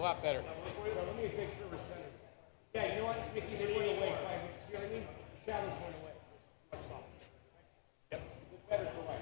A lot better. Let me make sure we're centered. Yeah, you know what, Mickey, they went away. See what I mean? Shadows went away. Yep. It's better for life.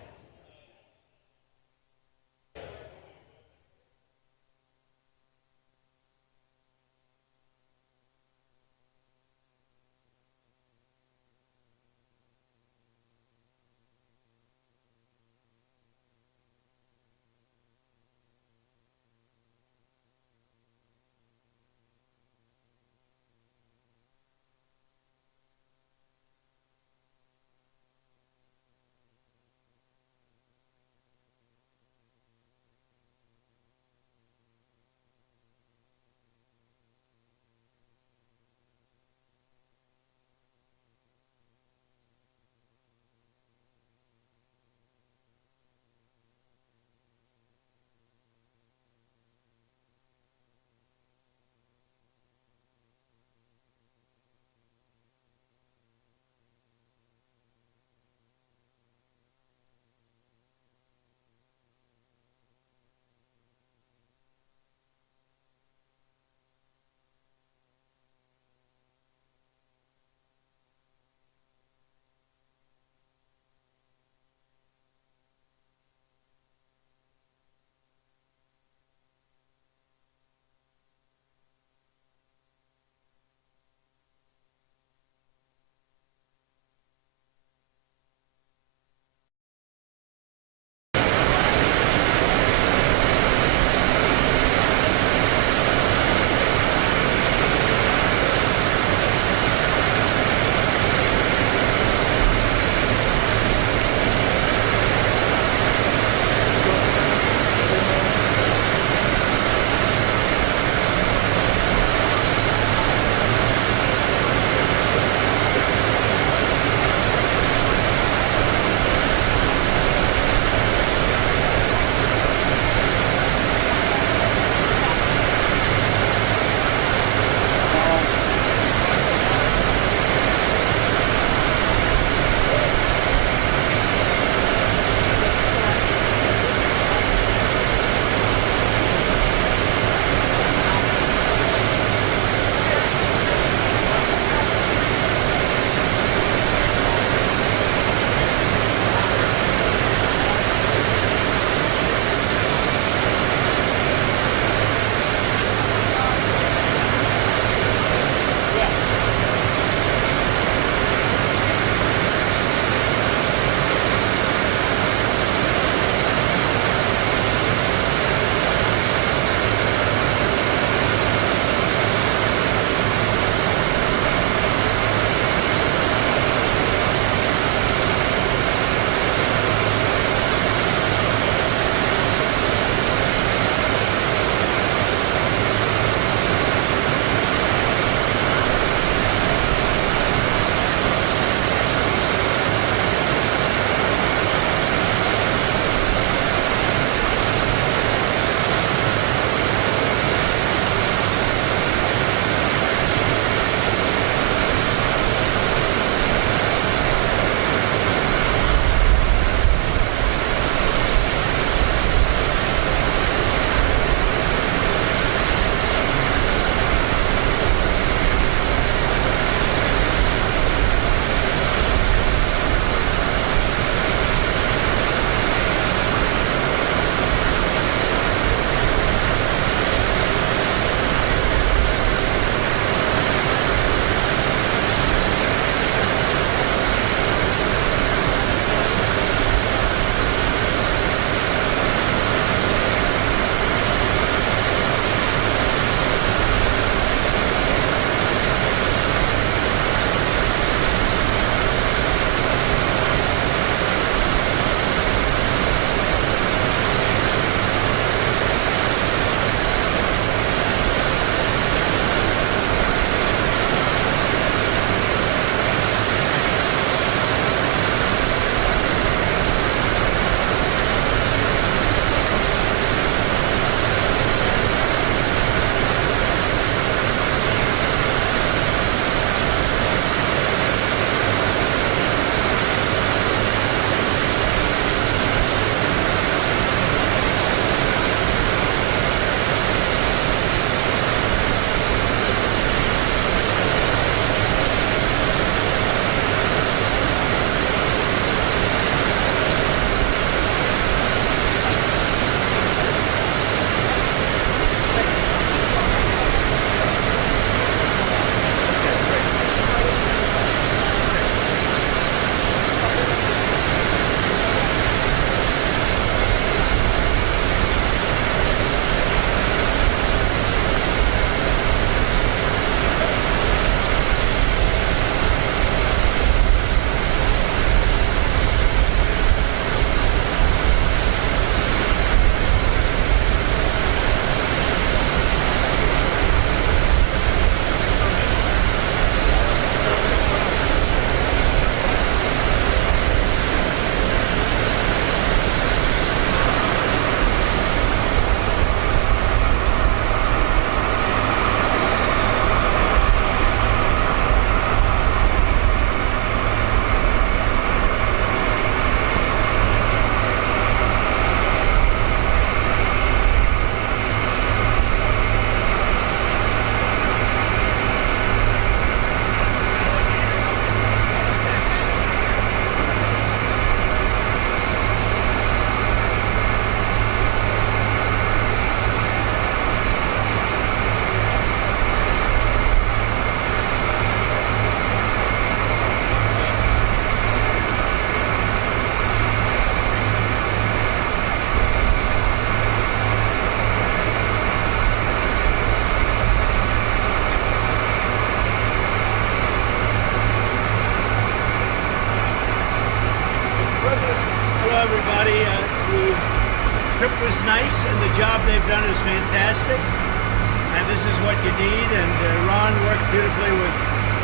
ICE and the job they've done is fantastic. And this is what you need. And Ron worked beautifully with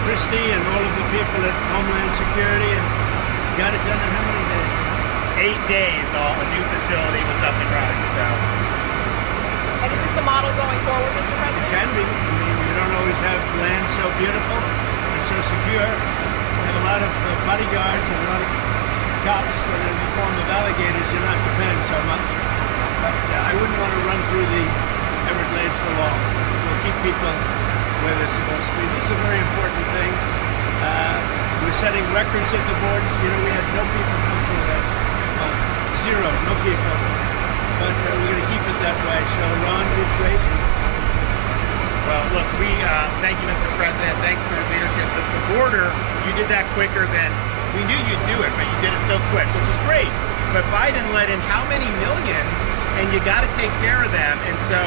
Kristi and all of the people at Homeland Security and got it done in how many days? 8 days, a new facility was up and running, so. And is this the model going forward, Mr. President? It can be. I mean, you don't always have land so beautiful and so secure. You have a lot of bodyguards and a lot of cops that are in the form of alligators. You're not dependent so much. But I wouldn't want to run through the Everglades for long. We'll keep people where they're supposed to be. This is a very important thing. We're setting records at the border. You know, we had no people come through this. Zero, no people. But we're going to keep it that way. So Ron did great. Well, look, we thank you, Mr. President. Thanks for your leadership. The border, you did that quicker than we knew you'd do it, but you did it so quick, which is great. But Biden let in how many millions, and you got to take care of them. And so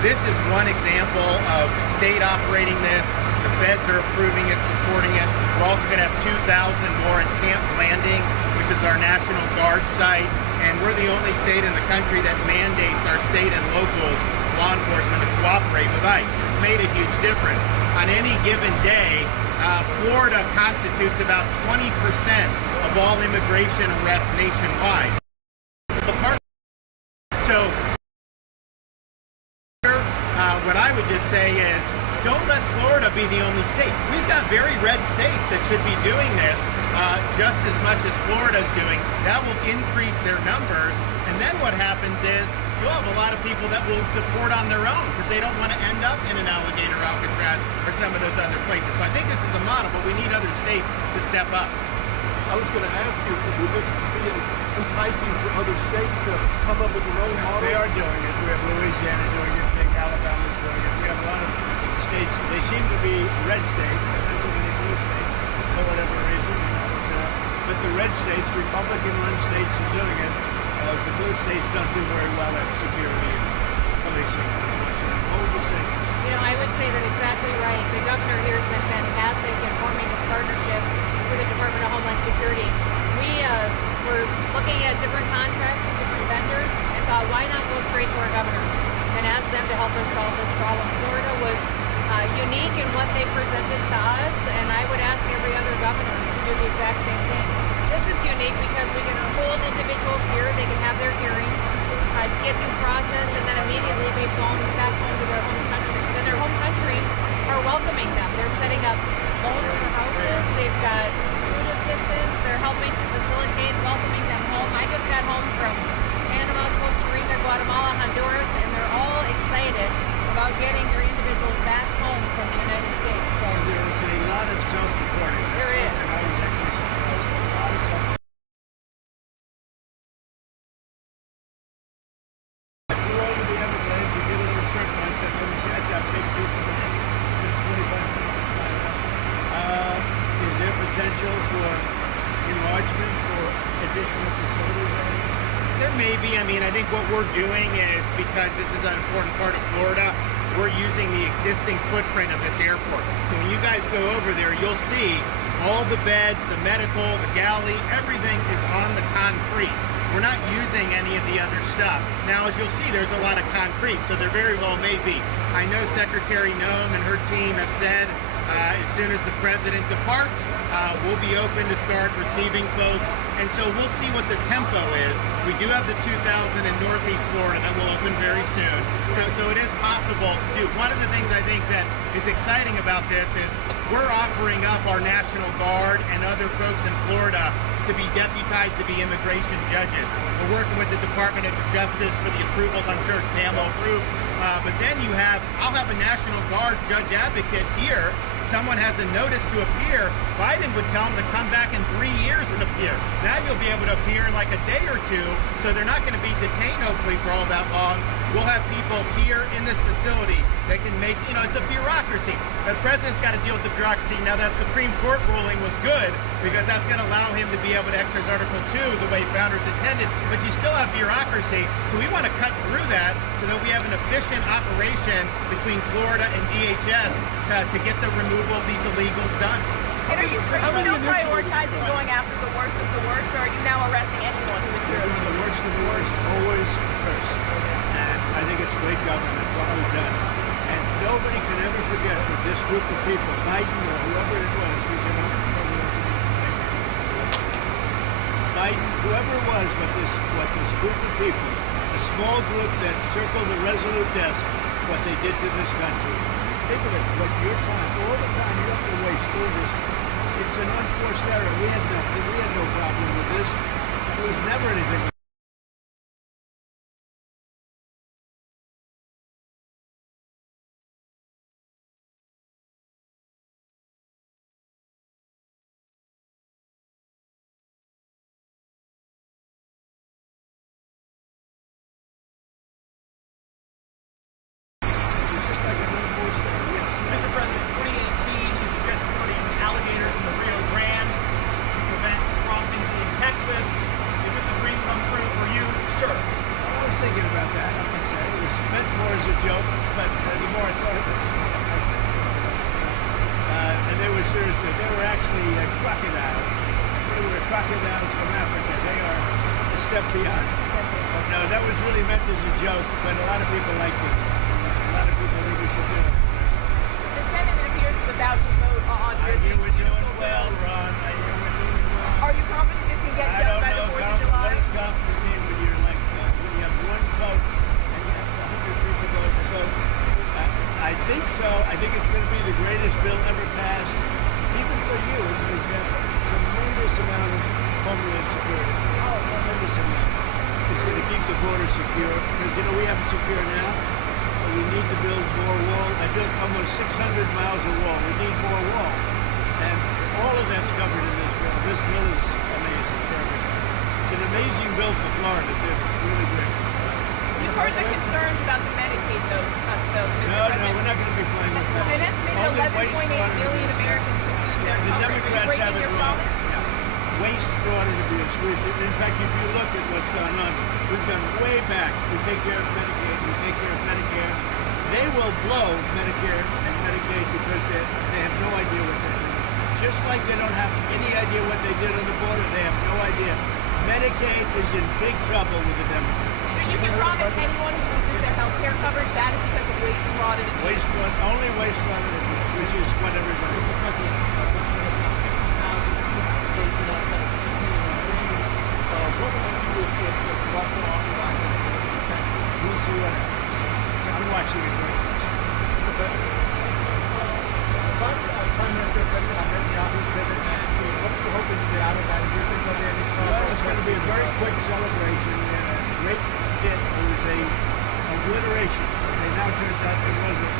this is one example of state operating this. The feds are approving it, supporting it. We're also going to have 2,000 more at Camp Landing, which is our National Guard site. And we're the only state in the country that mandates our state and locals, law enforcement, to cooperate with ICE. It's made a huge difference. On any given day, Florida constitutes about 20% of all immigration arrests nationwide. So, what I would just say is, don't let Florida be the only state. We've got very red states that should be doing this just as much as Florida's doing. That will increase their numbers. And then what happens is you'll have a lot of people that will deport on their own because they don't want to end up in an Alligator Alcatraz or some of those other places. So I think this is a model, but we need other states to step up. I was going to ask you, would this be enticing for other states to come up with their own model? They are doing it. We have Louisiana doing it. Big Alabama's doing it. We have a lot of states. They seem to be red states. Not too many blue states for whatever reason. But the red states, Republican-run states, are doing it. The blue states don't do very well at security and policing. What would you say? You know, I would say that exactly right. The governor here has been fantastic in forming this partnership with the Department of Homeland Security. We were looking at different contracts with different vendors and thought, why not go straight to our governors and ask them to help us solve this problem? Florida was unique in what they presented to us, and I would ask every other governor to do the exact same thing. This is unique because we can hold individuals here, they can have their hearings, get due process, and then immediately be flown back home to their home countries. And their home countries are welcoming them. They're setting up loans for houses, they've got food assistance, they're helping to facilitate welcoming them home. I just got home from Panama, Costa Rica, Guatemala, Honduras, and they're all excited about getting their individuals back home from the United States. So there's a lot of self-reporting. There is. And I was actually surprised. A lot of self-reporting. If you were over the Everglades, you did a little search, and I said, let me see, that's a big piece of land. Just 25 minutes to find out. Is there potential for enlargement or additional facilities? There may be. I mean, I think what we're doing is, because this is an important part of Florida, we're using the existing footprint of this airport. So when you guys go over there, you'll see all the beds, the medical, the galley, everything is on the concrete. We're not using any of the other stuff. Now, as you'll see, there's a lot of concrete, so there very well may be. I know Secretary Noem and her team have said as soon as the president departs, we'll be open to start receiving folks. And so we'll see what the tempo is. We do have the 2,000 in Northeast Florida that will open very soon. So it is possible to do. One of the things I think that is exciting about this is we're offering up our National Guard and other folks in Florida to be deputized to be immigration judges. We're working with the Department of Justice for the approvals. I'm sure Pam will approve. But then I'll have a National Guard judge advocate here. Someone has a notice to appear, Biden would tell them to come back in 3 years and appear. Now you'll be able to appear in like a day or two, so they're not going to be detained hopefully for all that long. We'll have people here in this facility that can make, it's a bureaucracy. The president's got to deal with the bureaucracy. Now that Supreme Court ruling was good because that's going to allow him to be able to exercise Article 2 the way founders intended, but you still have bureaucracy. So we want to cut through that so that we have an efficient operation between Florida and DHS to get the removal of these illegals done. And are you still prioritizing going after the worst of the worst, or are you now arresting anyone who is here? The worst of the worst always first. government, what we've done. And nobody can ever forget that this group of people, Biden or whoever it was, Biden, whoever it was, what this group of people, a small group that circled the resolute desk, what they did to this country. Think of it, what your time, all the time you have to waste doing this. It's an unforced error. We had nothing. We had no problem with this. There was never anything. Mr. President, 2018, you suggested putting alligators in the Rio Grande to prevent crossings in Texas. Is this a dream come true for you, sir? I was thinking about that. I must say it was meant more as a joke, but the more I thought of it, and they were seriously. They were actually crocodiles. They were crocodiles from Africa. They are a step beyond. No, that was really meant as a joke, but a lot of people liked it. A lot of people think we should do it. The Senate, it appears, is about to vote on I your hear we're doing beautiful well, bill. Ron. I hear we're doing well. Are you confident this can get I done don't by the know. 4th of July? What does confidence mean when you're like when you have one vote and you have 100 people going to vote? I think so. I think it's going to be the greatest bill ever passed, even for you as an example. Tremendous amount of homeland security. Oh, tremendous amount. It's going to keep the border secure because we have it secure now. We need to build more wall. I built almost 600 miles of wall. We need more wall. And all of that's covered in this bill. This bill is amazing for everybody. It's an amazing bill for Florida, too. Really great. You've heard the concerns about the Medicaid, though, cuts, though. Mr. No, President. we're not going to be playing with that. An estimated 11.8 million Americans could lose their The coverage. Are you Democrats have breaking it your wrong. promise? Waste, fraud, and abuse. In fact, if you look at what's gone on, we've gone way back. We take care of Medicaid, we take care of Medicare. They will blow Medicare and Medicaid because they have no idea what they're doing. Just like they don't have any idea what they did on the border, they have no idea. Medicaid is in big trouble with the Democrats. So you can promise anyone who loses their health care coverage that is because of waste, fraud, and abuse. Waste, fraud, only waste, fraud, and abuse, which is what everybody Mr. President, Russia has now 50,000 states in that Senate superhuman agreement. What would you do if Russia authorizes the Senate in Texas? We'll see what happens. I'm watching it very much. Prime Minister Netanyahu's visit last week. What are you hoping to get out of that? Do you think there'll be any Well, it's going to be a very quick celebration and a great hit. It was a obliteration. And now it turns out it wasn't.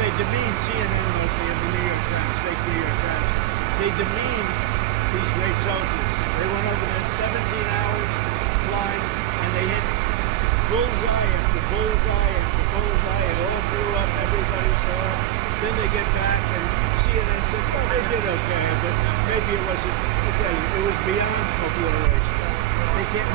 They demean CNN mostly and the New York Times, fake New York Times. They demean these great soldiers. They went over there 17 hours flying and they hit bullseye after bullseye after bullseye. It all blew up. Everybody saw it. Then they get back and CNN said, oh, they did okay, but maybe it wasn't. I tell you, it was beyond obliteration.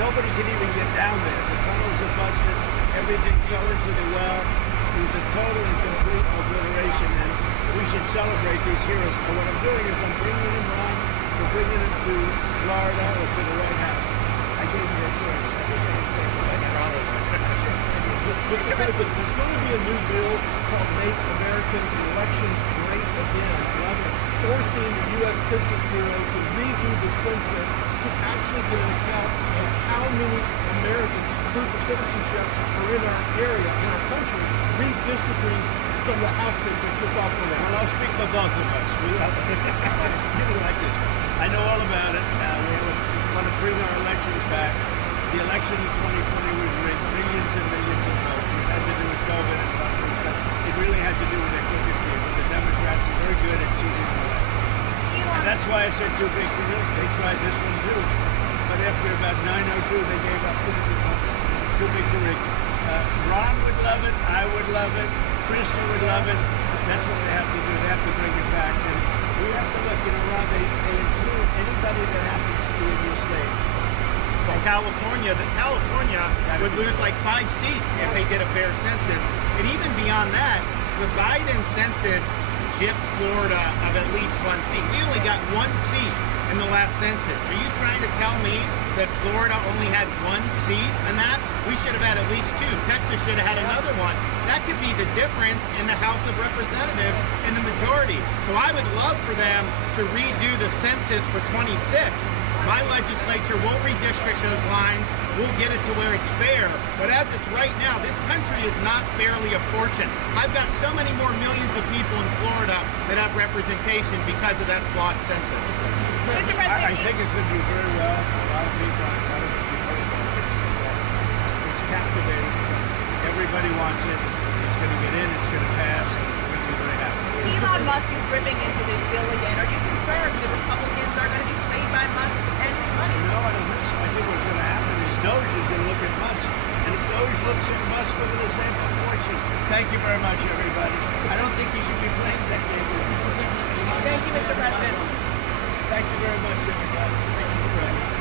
Nobody can even get down there. The tunnels are busted. Everything fell into the well. It was a total and complete obliteration, and we should celebrate these heroes. And what I'm doing is I'm bringing them on. We're bringing them to Florida or to the White House. I gave them a choice. I think they can take the White House. Mr. President, there's going to be a new bill called Make American Elections Great Again, forcing the U.S. Census Bureau to redo the census to actually get an account of how many Americans, proof of citizenship, are in our area, in our country, redistricting some of the House districts. Your thoughts on that? Well, I'll speak for both of us. We really like this. I know all about it. We want to bring our elections back. The election in 2020 was rigged, millions and millions of votes. It had to do with COVID and stuff. It really had to do with their crooked people. The Democrats are very good at cheating away. And that's why I said too big to rig. They tried this one too. But after about 9:02, they gave up too big to rig. Ron would love it. I would love it. Kristi would love it. That's what they have to do. They have to bring it back. And we have to look, Ron, they include anybody that happens to be in your state. Well, California would lose like 5 seats if they did a fair census. And even beyond that, the Biden census gypped Florida of at least 1 seat. We only got 1 seat in the last census. Are you trying to tell me that Florida only had 1 seat in that? We should have had at least 2. Texas should have had another one. That could be the difference in the House of Representatives in the majority. So I would love for them to redo the census for 26. My legislature will redistrict those lines. We'll get it to where it's fair. But as it's right now, this country is not fairly apportioned. I've got so many more millions of people in Florida that have representation because of that flawed census. Mr. President, I think it's going to do very well. A lot of people are going to be voting for it. It's captivating. Everybody wants it. It's going to get in. It's going to pass. We're going to be very happy. Elon Musk is ripping into this bill again. Are you concerned the Republicans are going to be swayed by Musk and his money? No, I don't think so. I think what's going to happen is Doge is going to look at Musk. And if Doge looks at Musk, look at the same fortune. Thank you very much, everybody. I don't think you should be playing that game with me. Thank you, Mr. President. Thank you very much, everybody. Thank you for having me.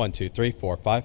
1, 2, 3, 4, 5.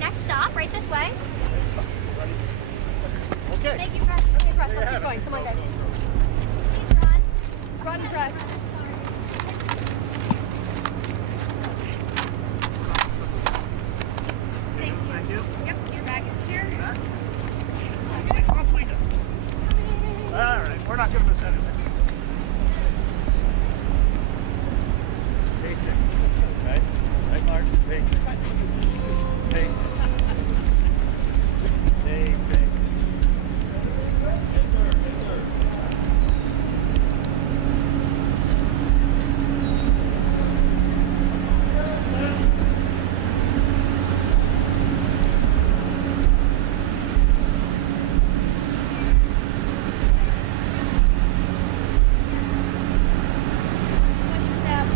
next stop, right this way. Okay. Thank you, press. Okay, press. Let's keep going. Come on, guys. Run. Run, press. Thank you. Yep, your bag is here. All right, we're not giving this anything. Paycheck. Right? Right, Mark? Paycheck. Paycheck. Paycheck. Push your step.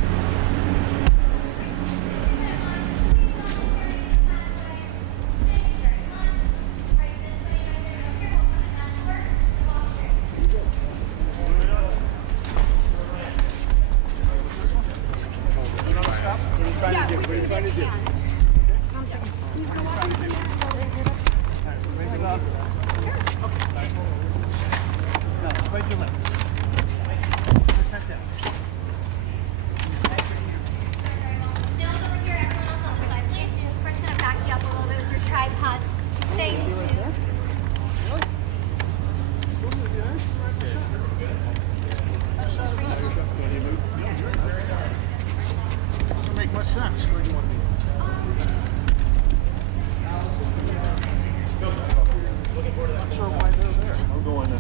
Yeah, we can get a hand. Raise it up. No, spread your legs. Just like that. Snails over here, everyone else on the side, please. First, gonna back you up a little bit with your tripod. Thank you. Doesn't make much sense. Not sure why they're there. I'm going to.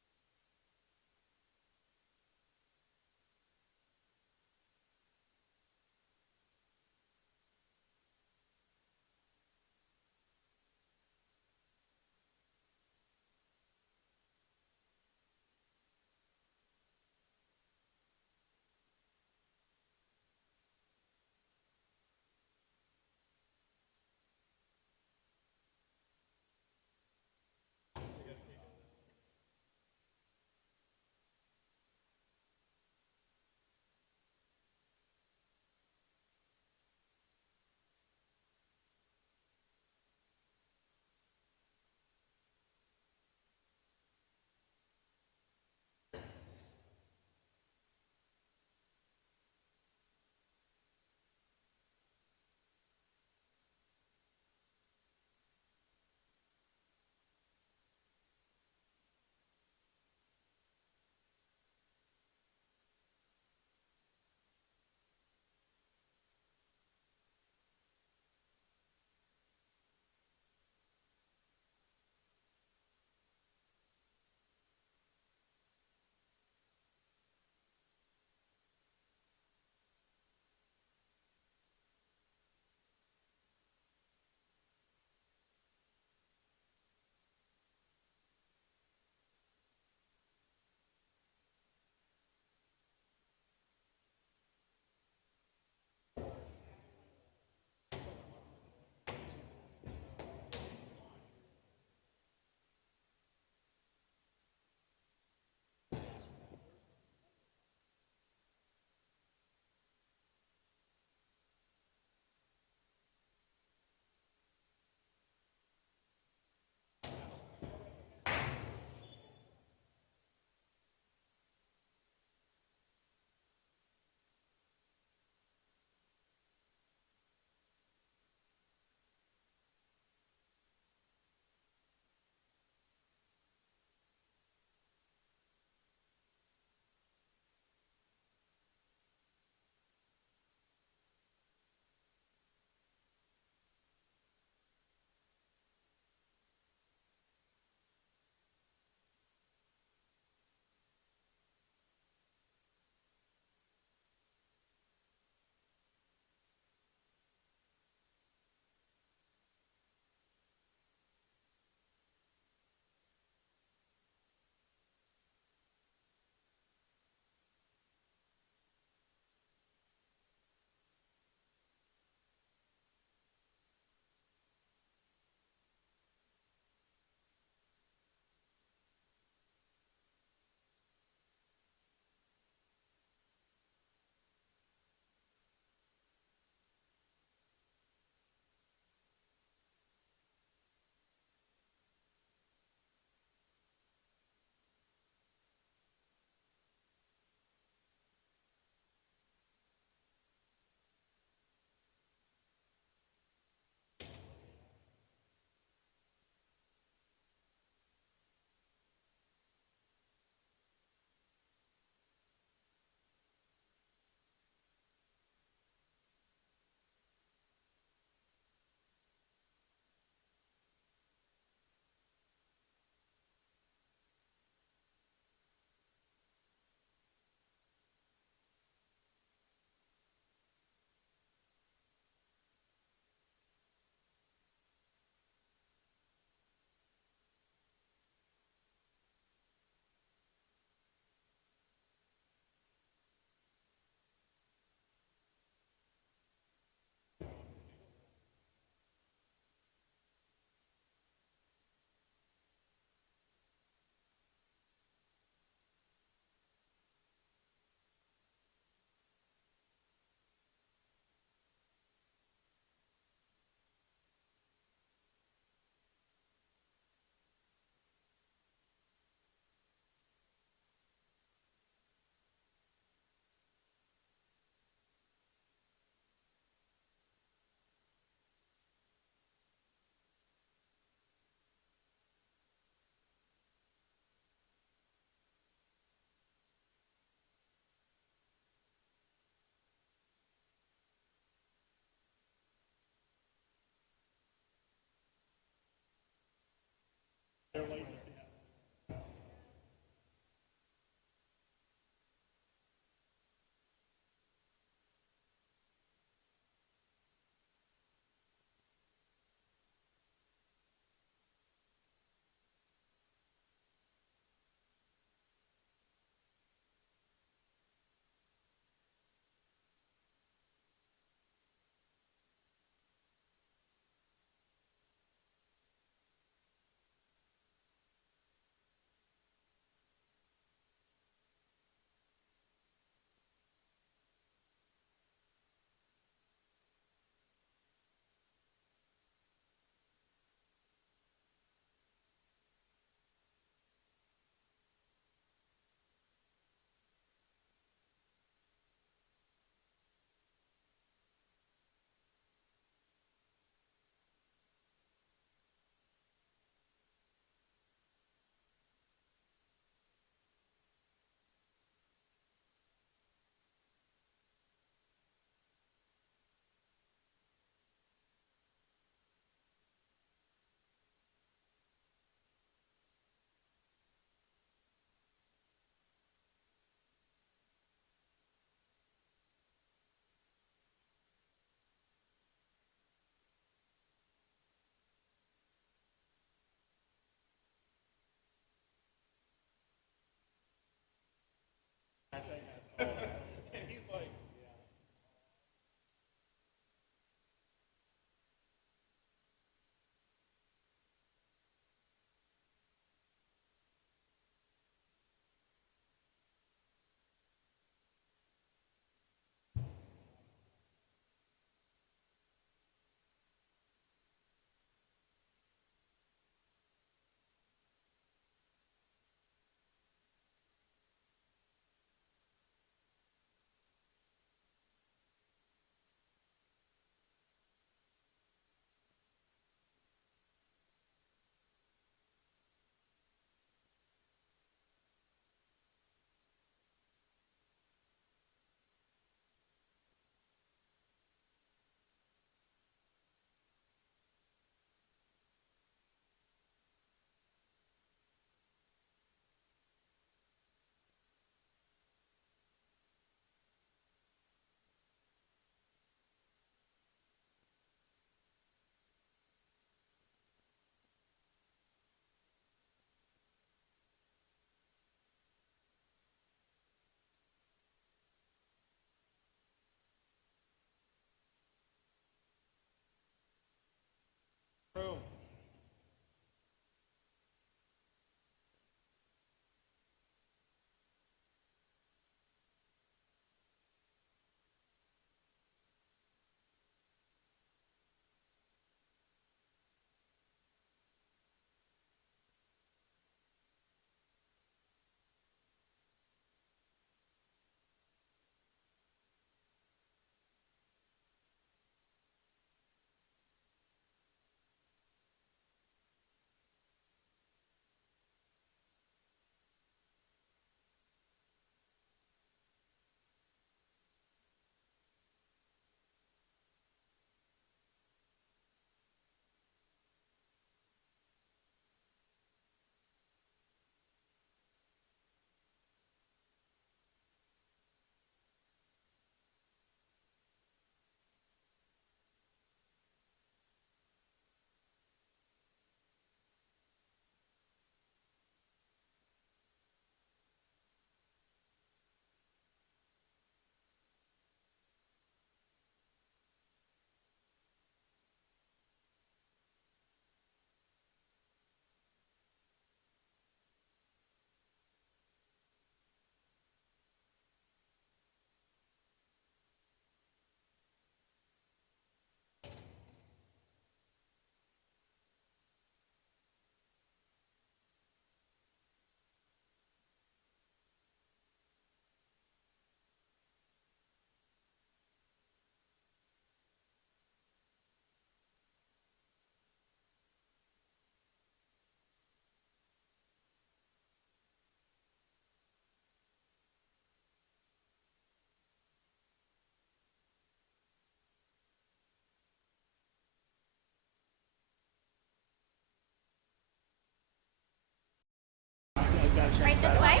Right this way?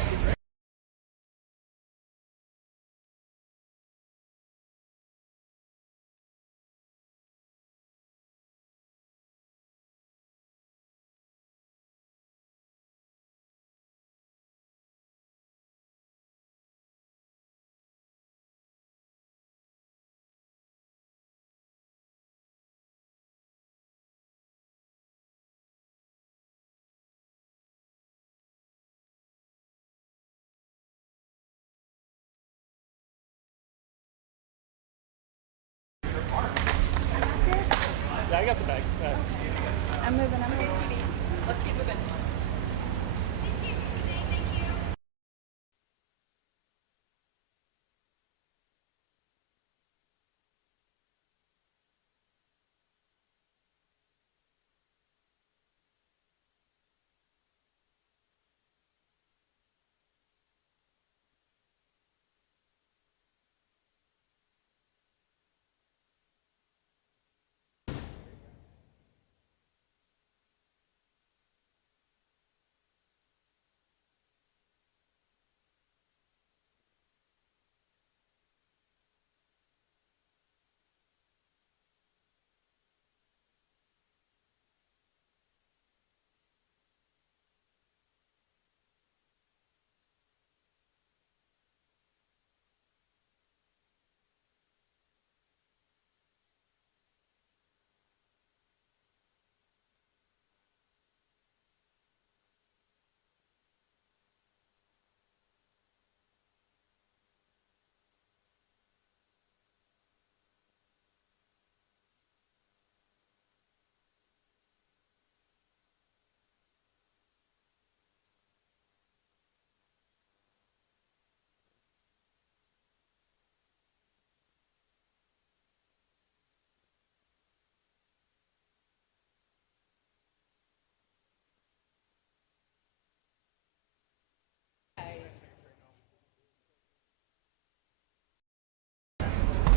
Yeah, I got the bag. I'm moving. Let's keep moving. Please keep moving, thank you.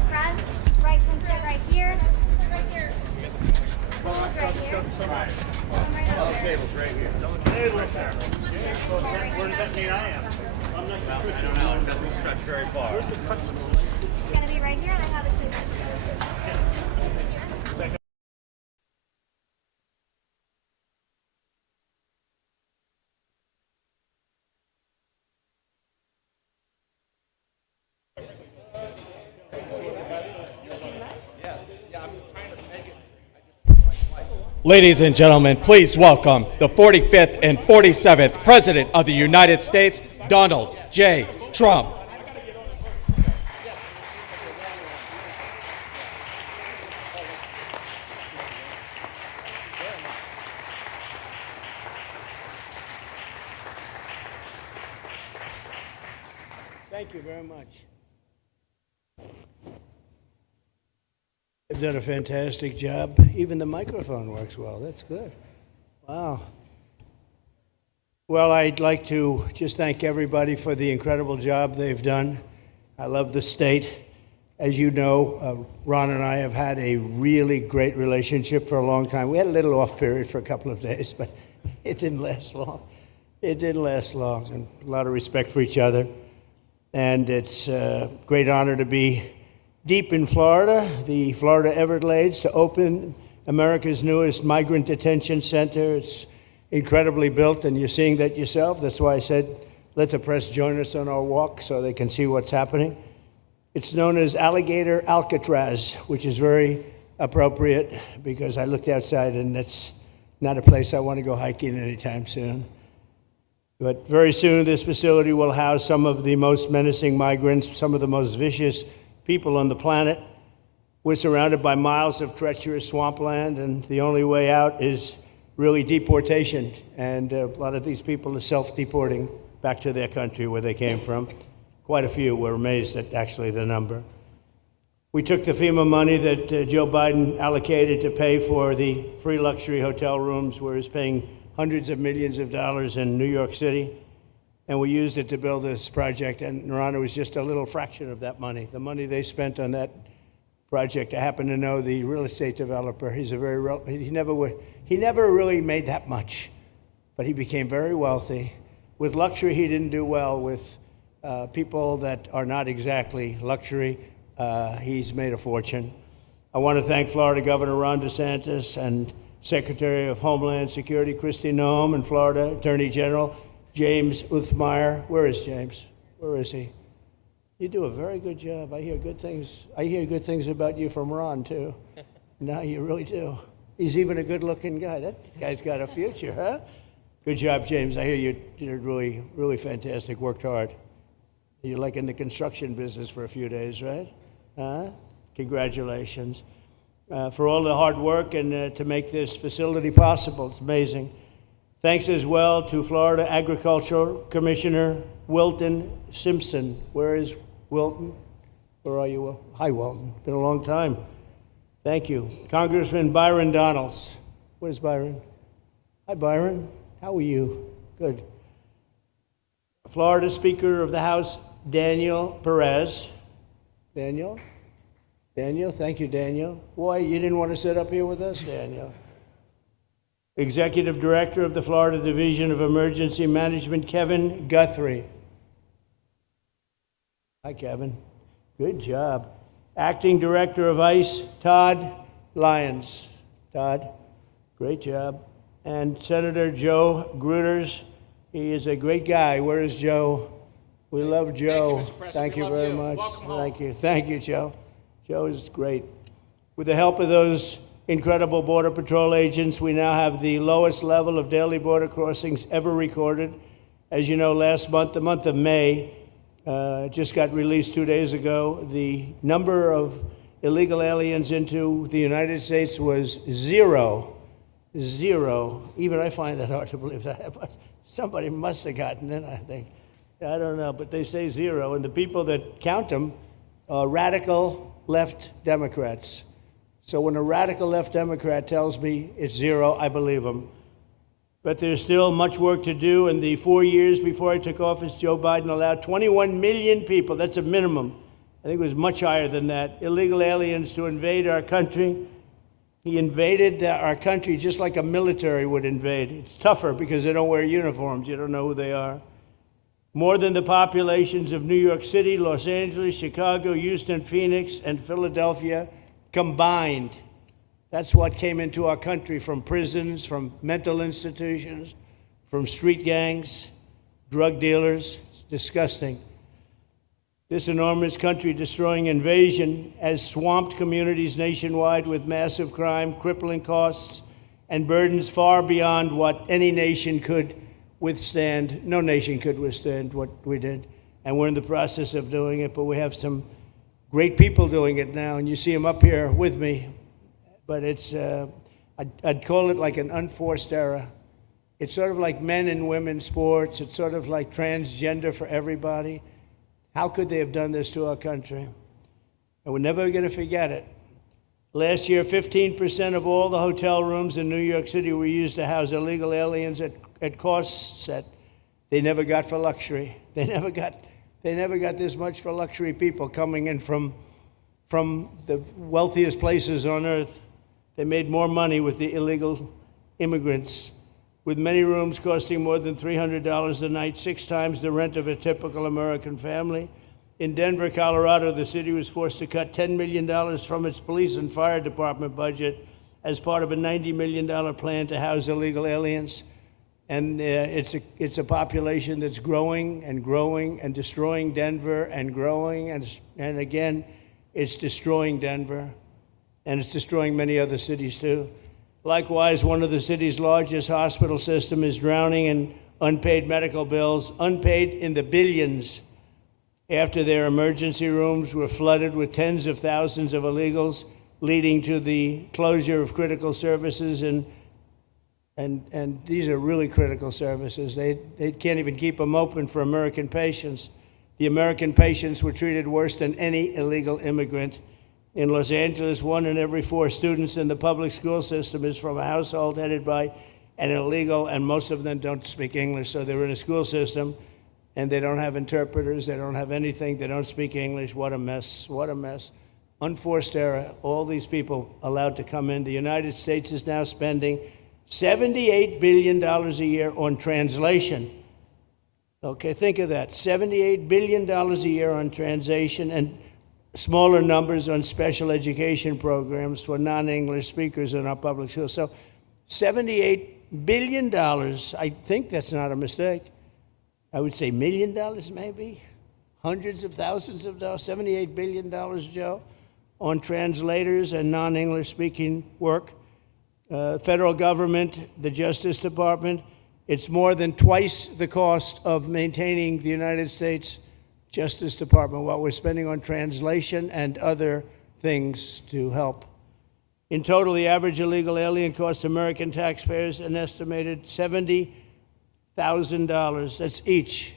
Press, right pencil right here. Right here. Pools right here. Some right up there. Table's right here. Where does that mean I am? I'm not No, it doesn't stretch very far. Where's the cuts? It's gonna be right here, and I have it too. Ladies and gentlemen, please welcome the 45th and 47th President of the United States, Donald J. Trump. Thank you very much. They've done a fantastic job. Even the microphone works well. That's good. Wow. Well, I'd like to just thank everybody for the incredible job they've done. I love the state. As you know, Ron and I have had a really great relationship for a long time. We had a little off period for a couple of days, but it didn't last long. It didn't last long, and a lot of respect for each other. And it's a great honor to be deep in Florida, the Florida Everglades, to open America's newest migrant detention center. It's incredibly built, and you're seeing that yourself. That's why I said, let the press join us on our walk so they can see what's happening. It's known as Alligator Alcatraz, which is very appropriate because I looked outside and that's not a place I want to go hiking anytime soon. But very soon this facility will house some of the most menacing migrants, some of the most vicious people on the planet. We're surrounded by miles of treacherous swampland, and the only way out is really deportation. And a lot of these people are self-deporting back to their country where they came from. Quite a few. We're amazed at actually the number. We took the FEMA money that Joe Biden allocated to pay for the free luxury hotel rooms, where he's paying hundreds of millions of dollars in New York City. And we used it to build this project, and Ron was just a little fraction of that money. The money they spent on that project, I happen to know the real estate developer. He's a he never really made that much, but he became very wealthy, with luxury, he didn't do well. With people that are not exactly luxury, he's made a fortune. I want to thank Florida Governor Ron DeSantis and Secretary of Homeland Security Kristi Noem and Florida Attorney General James Uthmire. Where is James? Where is he? You do a very good job. I hear good things. I hear good things about you from Ron too. No, you really do. He's even a good-looking guy. That guy's got a future, huh? Good job, James. I hear you did really, really fantastic. Worked hard. You're like in the construction business for a few days, right? Huh? Congratulations for all the hard work and to make this facility possible. It's amazing. Thanks as well to Florida Agricultural Commissioner Wilton Simpson. Where is Wilton? Where are you, Will? Hi, Wilton. Been a long time. Thank you. Congressman Byron Donalds. Where's Byron? Hi, Byron. How are you? Good. Florida Speaker of the House, Daniel Perez. Daniel? Daniel, thank you, Daniel. Why, you didn't want to sit up here with us, Daniel? Executive Director of the Florida Division of Emergency Management, Kevin Guthrie. Hi, Kevin. Good job. Acting Director of ICE, Todd Lyons. Todd, great job. And Senator Joe Gruters. He is a great guy. Where is Joe? We love Joe. Thank you, Mr. President. Thank you very much. Welcome home. Thank you. Thank you, Joe. Joe is great. With the help of those incredible Border Patrol agents, we now have the lowest level of daily border crossings ever recorded. As you know, last month, the month of May, just got released 2 days ago, the number of illegal aliens into the United States was zero. Zero. Even I find that hard to believe. That somebody must have gotten in, I think. I don't know, but they say zero. And the people that count them are radical left Democrats. So when a radical left Democrat tells me it's zero, I believe him. But there's still much work to do. In the 4 years before I took office, Joe Biden allowed 21 million people, that's a minimum, I think it was much higher than that, illegal aliens to invade our country. He invaded our country just like a military would invade. It's tougher because they don't wear uniforms. You don't know who they are. More than the populations of New York City, Los Angeles, Chicago, Houston, Phoenix, and Philadelphia combined. That's what came into our country from prisons, from mental institutions, from street gangs, drug dealers. It's disgusting. This enormous country-destroying invasion has swamped communities nationwide with massive crime, crippling costs, and burdens far beyond what any nation could withstand. No nation could withstand what we did, and we're in the process of doing it, but we have some great people doing it now, and you see them up here with me. But it's, I'd call it like an unforced era. It's sort of like men and women sports. It's sort of like transgender for everybody. How could they have done this to our country? And we're never going to forget it. Last year, 15% of all the hotel rooms in New York City were used to house illegal aliens at costs that they never got for luxury. They never got this much for luxury people coming in from the wealthiest places on earth. They made more money with the illegal immigrants, with many rooms costing more than $300 a night, 6 times the rent of a typical American family. In Denver, Colorado, the city was forced to cut $10 million from its police and fire department budget as part of a $90 million plan to house illegal aliens. And it's a population that's growing and growing and destroying Denver and growing, and again, it's destroying Denver, and it's destroying many other cities too. Likewise, one of the city's largest hospital system is drowning in unpaid medical bills, unpaid in the billions, after their emergency rooms were flooded with tens of thousands of illegals, leading to the closure of critical services. And these are really critical services. They can't even keep them open for American patients. The American patients were treated worse than any illegal immigrant. In Los Angeles, 1 in every 4 students in the public school system is from a household headed by an illegal, and most of them don't speak English, so they're in a school system, and they don't have interpreters, they don't have anything, they don't speak English. What a mess, what a mess. Unforced error, all these people allowed to come in. The United States is now spending $78 billion a year on translation. Okay, think of that. $78 billion a year on translation and smaller numbers on special education programs for non-English speakers in our public schools. So $78 billion, I think that's not a mistake. I would say $1 million maybe, hundreds of thousands of dollars, $78 billion, Joe, on translators and non-English speaking work. Federal government, the Justice Department, it's more than twice the cost of maintaining the United States Justice Department, what we're spending on translation and other things to help. In total, the average illegal alien costs American taxpayers an estimated $70,000. That's each,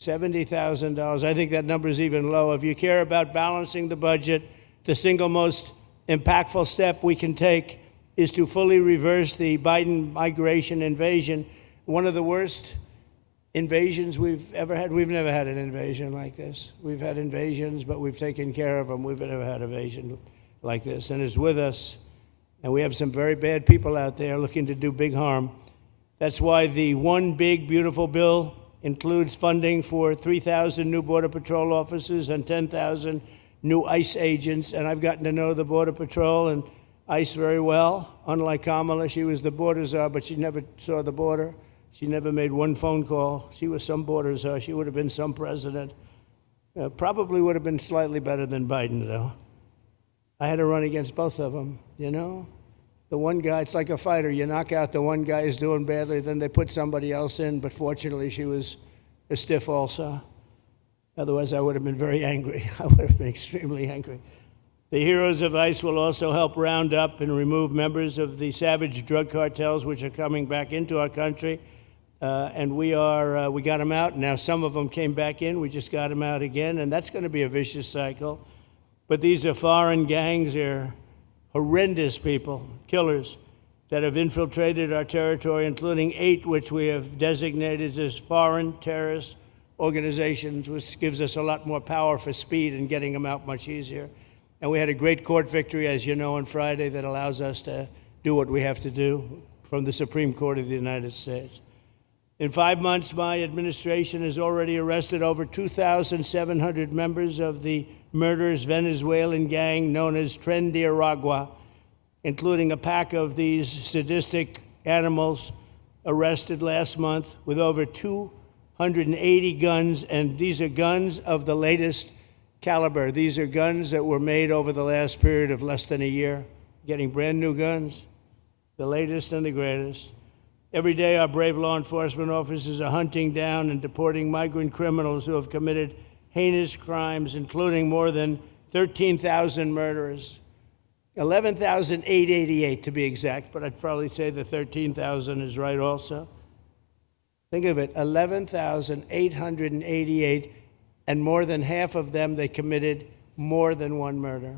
$70,000. I think that number is even low. If you care about balancing the budget, the single most impactful step we can take is to fully reverse the Biden migration invasion. One of the worst invasions we've ever had. We've never had an invasion like this. We've had invasions, but we've taken care of them. We've never had an invasion like this, and it's with us. And we have some very bad people out there looking to do big harm. That's why the one big, beautiful bill includes funding for 3,000 new Border Patrol officers and 10,000 new ICE agents. And I've gotten to know the Border Patrol and ICE very well. Unlike Kamala, she was the border czar, but she never saw the border. She never made one phone call. She was some border czar. She would have been some president. Probably would have been slightly better than Biden, though. I had to run against both of them, you know? The one guy, it's like a fighter. You knock out the one guy who's doing badly, then they put somebody else in, but fortunately she was a stiff also. Otherwise, I would have been very angry. I would have been extremely angry. The heroes of ICE will also help round up and remove members of the savage drug cartels which are coming back into our country. And we got them out. Now some of them came back in. We just got them out again, and that's going to be a vicious cycle. But these are foreign gangs. They're horrendous people, killers, that have infiltrated our territory, including 8 which we have designated as foreign terrorist organizations, which gives us a lot more power for speed and getting them out much easier. And we had a great court victory, as you know, on Friday that allows us to do what we have to do from the Supreme Court of the United States. In 5 months, my administration has already arrested over 2,700 members of the murderous Venezuelan gang known as Tren de Aragua, including a pack of these sadistic animals arrested last month with over 280 guns, and these are guns of the latest caliber. These are guns that were made over the last period of less than a year, getting brand new guns, the latest and the greatest. Every day, our brave law enforcement officers are hunting down and deporting migrant criminals who have committed heinous crimes, including more than 13,000 murderers, 11,888 to be exact, but I'd probably say the 13,000 is right also. Think of it, 11,888, and more than half of them, they committed more than one murder.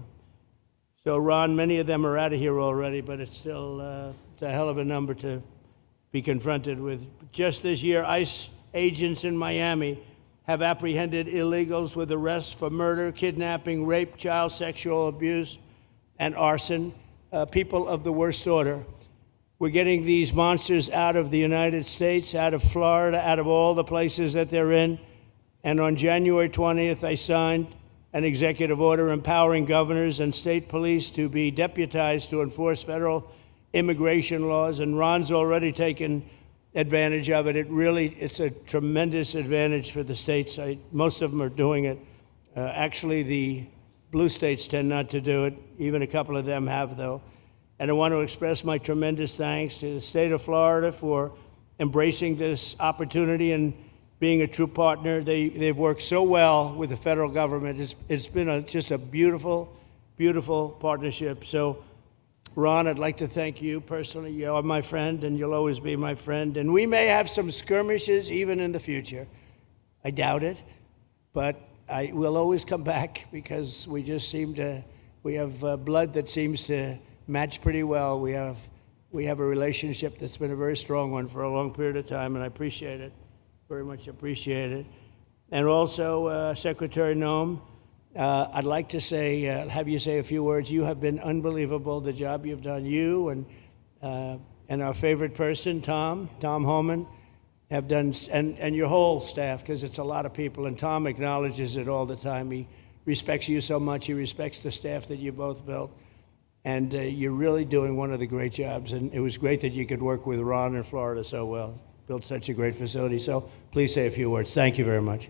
So, Ron, many of them are out of here already, but it's still it's a hell of a number to be confronted with. Just this year, ICE agents in Miami have apprehended illegals with arrests for murder, kidnapping, rape, child sexual abuse, and arson, people of the worst order. We're getting these monsters out of the United States, out of Florida, out of all the places that they're in. And on January 20th, I signed an executive order empowering governors and state police to be deputized to enforce federal immigration laws, and Ron's already taken advantage of it. It's a tremendous advantage for the states. Most of them are doing it. Actually, the blue states tend not to do it. Even a couple of them have, though. And I want to express my tremendous thanks to the state of Florida for embracing this opportunity and being a true partner. They've worked so well with the federal government. It's been just a beautiful, beautiful partnership. So, Ron, I'd like to thank you personally. You are my friend, and you'll always be my friend. And we may have some skirmishes even in the future. I doubt it, but we'll always come back because we just we have blood that seems to match pretty well. We have a relationship that's been a very strong one for a long period of time, and I appreciate it, very much appreciate it. And also, Secretary Noem, I'd like to have you say a few words. You have been unbelievable, the job you've done, you and our favorite person, Tom Homan. have done, and your whole staff, because it's a lot of people, and Tom acknowledges it all the time. He respects you so much. He respects the staff that you both built. And you're really doing one of the great jobs. And it was great that you could work with Ron in Florida so well. Built such a great facility. So please say a few words. Thank you very much.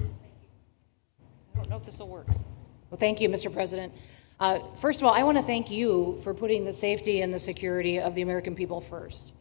I don't know if this will work. Well, thank you, Mr. President. First of all, I want to thank you for putting the safety and the security of the American people first,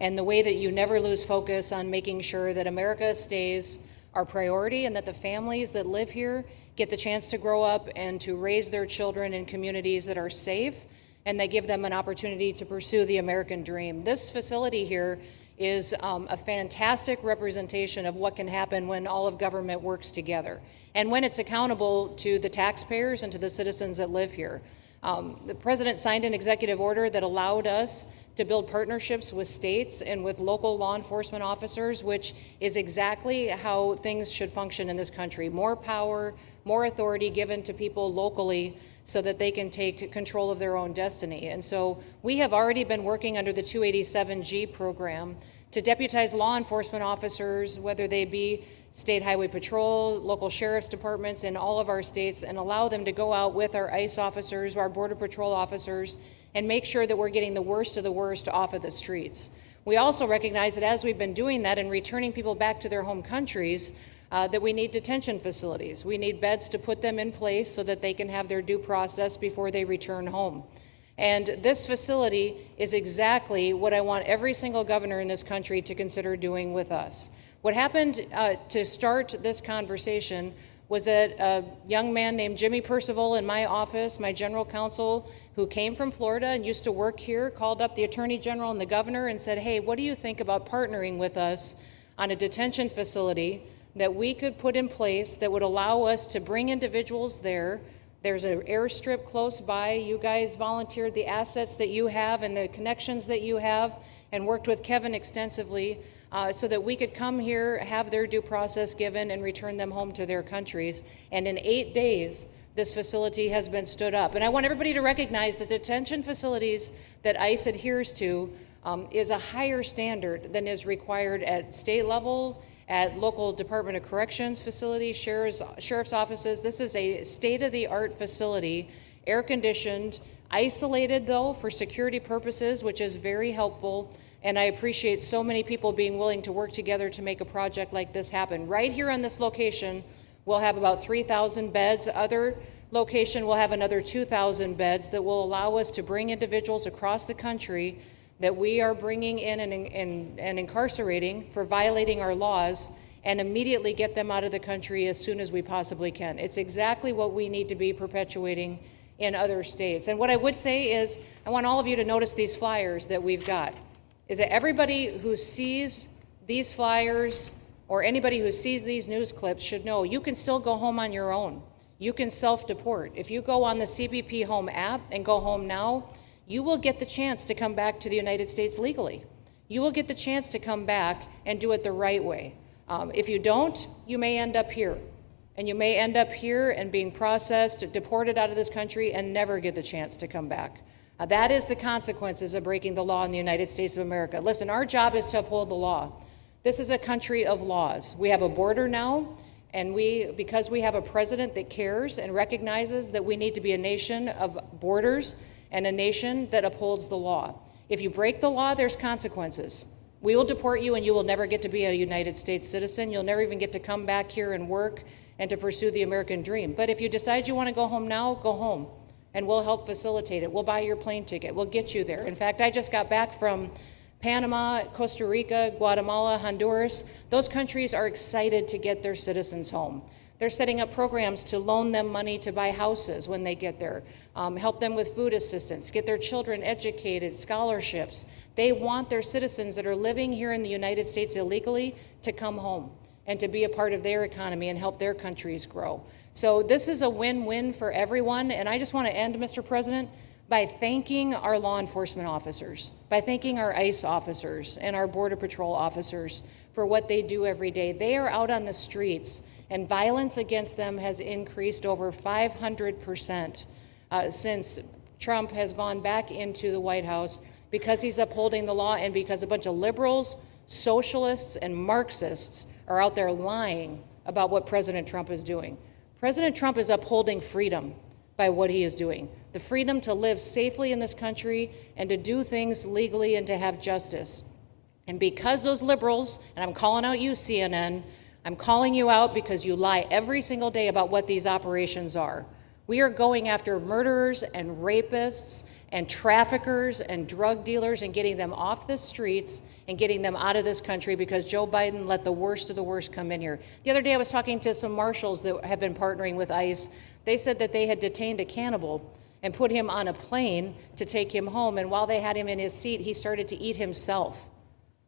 and the way that you never lose focus on making sure that America stays our priority and that the families that live here get the chance to grow up and to raise their children in communities that are safe and that give them an opportunity to pursue the American dream. This facility here is a fantastic representation of what can happen when all of government works together and when it's accountable to the taxpayers and to the citizens that live here. The president signed an executive order that allowed us to build partnerships with states and with local law enforcement officers, which is exactly how things should function in this country. More power, more authority given to people locally so that they can take control of their own destiny. And so we have already been working under the 287G program to deputize law enforcement officers, whether they be state highway patrol, local sheriff's departments in all of our states, and allow them to go out with our ICE officers, our border patrol officers, and make sure that we're getting the worst of the worst off of the streets. We also recognize that as we've been doing that and returning people back to their home countries, that we need detention facilities. We need beds to put them in place so that they can have their due process before they return home. And this facility is exactly what I want every single governor in this country to consider doing with us. What happened to start this conversation was that a young man named Jimmy Percival in my office, my general counsel, who came from Florida and used to work here, called up the Attorney General and the governor and said, hey, what do you think about partnering with us on a detention facility that we could put in place that would allow us to bring individuals there? There's an airstrip close by. You guys volunteered the assets that you have and the connections that you have and worked with Kevin extensively so that we could come here, have their due process given, and return them home to their countries. And in 8 days, this facility has been stood up. And I want everybody to recognize that detention facilities that ICE adheres to is a higher standard than is required at state levels, at local Department of Corrections facilities, sheriff's offices. This is a state-of-the-art facility, air-conditioned, isolated though for security purposes, which is very helpful. And I appreciate so many people being willing to work together to make a project like this happen. Right here on this location, we'll have about 3,000 beds. Other location will have another 2,000 beds that will allow us to bring individuals across the country that we are bringing in and incarcerating for violating our laws and immediately get them out of the country as soon as we possibly can. It's exactly what we need to be perpetuating in other states. And what I would say is, I want all of you to notice these flyers that we've got, is that everybody who sees these flyers or anybody who sees these news clips should know you can still go home on your own. You can self-deport. If you go on the CBP Home app and go home now, you will get the chance to come back to the United States legally. You will get the chance to come back and do it the right way. If you don't, you may end up here. And you may end up here and being processed, deported out of this country, and never get the chance to come back. That is the consequences of breaking the law in the United States of America. Listen, our job is to uphold the law. This is a country of laws. We have a border now, and because we have a president that cares and recognizes that we need to be a nation of borders and a nation that upholds the law. If you break the law, there's consequences. We will deport you and you will never get to be a United States citizen. You'll never even get to come back here and work and to pursue the American dream. But if you decide you want to go home now, go home. And we'll help facilitate it. We'll buy your plane ticket. We'll get you there. In fact, I just got back from Panama, Costa Rica, Guatemala, Honduras. Those countries are excited to get their citizens home. They're setting up programs to loan them money to buy houses when they get there, help them with food assistance, get their children educated, scholarships. They want their citizens that are living here in the United States illegally to come home and to be a part of their economy and help their countries grow. So this is a win-win for everyone, and I just want to end, Mr. President, by thanking our law enforcement officers, by thanking our ICE officers and our Border Patrol officers for what they do every day. They are out on the streets, and violence against them has increased over 500% since Trump has gone back into the White House because he's upholding the law and because a bunch of liberals socialists and Marxists are out there lying about what President Trump is doing. President Trump is upholding freedom by what he is doing. The freedom to live safely in this country and to do things legally and to have justice. And because those liberals, and I'm calling out you, CNN, I'm calling you out because you lie every single day about what these operations are. We are going after murderers and rapists and traffickers and drug dealers and getting them off the streets and getting them out of this country because Joe Biden let the worst of the worst come in here. The other day I was talking to some marshals that have been partnering with ICE. They said that they had detained a cannibal and put him on a plane to take him home, and while they had him in his seat, he started to eat himself.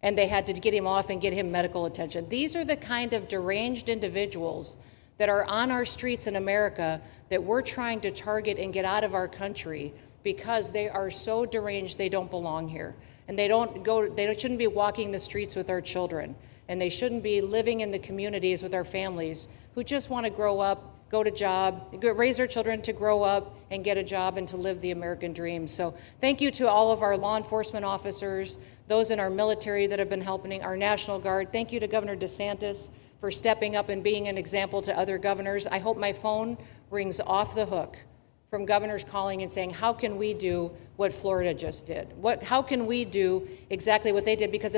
And they had to get him off and get him medical attention. These are the kind of deranged individuals that are on our streets in America that we're trying to target and get out of our country because they are so deranged they don't belong here. And they shouldn't be walking the streets with our children. And they shouldn't be living in the communities with our families who just want to grow up, go to job, raise their children to grow up and get a job and to live the American dream. So thank you to all of our law enforcement officers, those in our military that have been helping, our National Guard. Thank you to Governor DeSantis for stepping up and being an example to other governors. I hope my phone rings off the hook from governors calling and saying, how can we do what Florida just did? How can we do exactly what they did? Because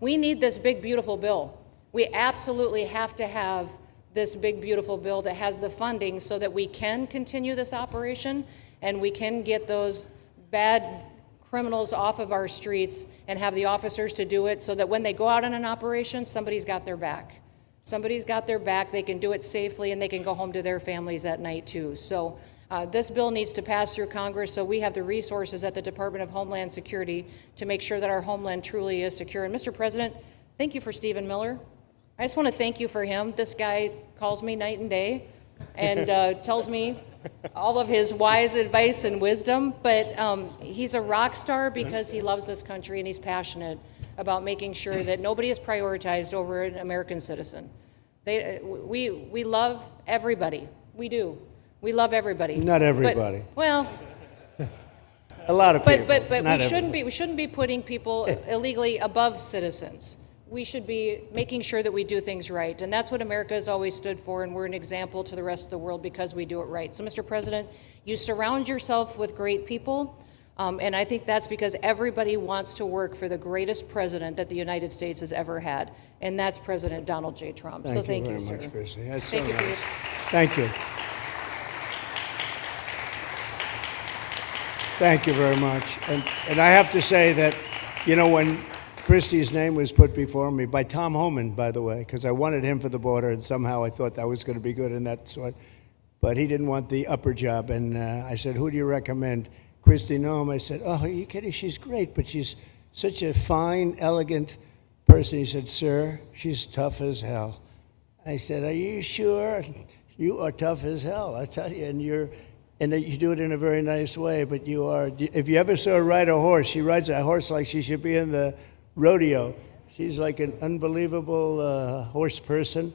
we need this big, beautiful bill. We absolutely have to have this big, beautiful bill that has the funding so that we can continue this operation and we can get those bad criminals off of our streets and have the officers to do it so that when they go out on an operation, somebody's got their back. Somebody's got their back, they can do it safely, and they can go home to their families at night too. So this bill needs to pass through Congress so we have the resources at the Department of Homeland Security to make sure that our homeland truly is secure. And Mr. President, thank you for Stephen Miller. I just want to thank you for him. This guy calls me night and day and tells me all of his wise advice and wisdom, but he's a rock star because he loves this country and he's passionate about making sure that nobody is prioritized over an American citizen. We love everybody. We do. We love everybody. Not everybody. But, well, a lot of people. But we shouldn't be putting people illegally above citizens. We should be making sure that we do things right. And that's what America has always stood for, and we're an example to the rest of the world because we do it right. So, Mr. President, you surround yourself with great people, and I think that's because everybody wants to work for the greatest president that the United States has ever had, and that's President Donald J. Trump. Thank you very much, Kristi. That's so nice. Thank you. Thank you very much. And I have to say that, you know, when Kristi's name was put before me by Tom Homan, by the way, because I wanted him for the border, and somehow I thought that was going to be good in that sort. But he didn't want the upper job, and I said, who do you recommend? Kristi Noem. I said, oh, are you kidding? She's great, but she's such a fine, elegant person. He said, sir, she's tough as hell. I said, are you sure? You are tough as hell, I tell you, and you do it in a very nice way, but you are. If you ever saw her ride a horse, she rides a horse like she should be in the rodeo. She's like an unbelievable horse person,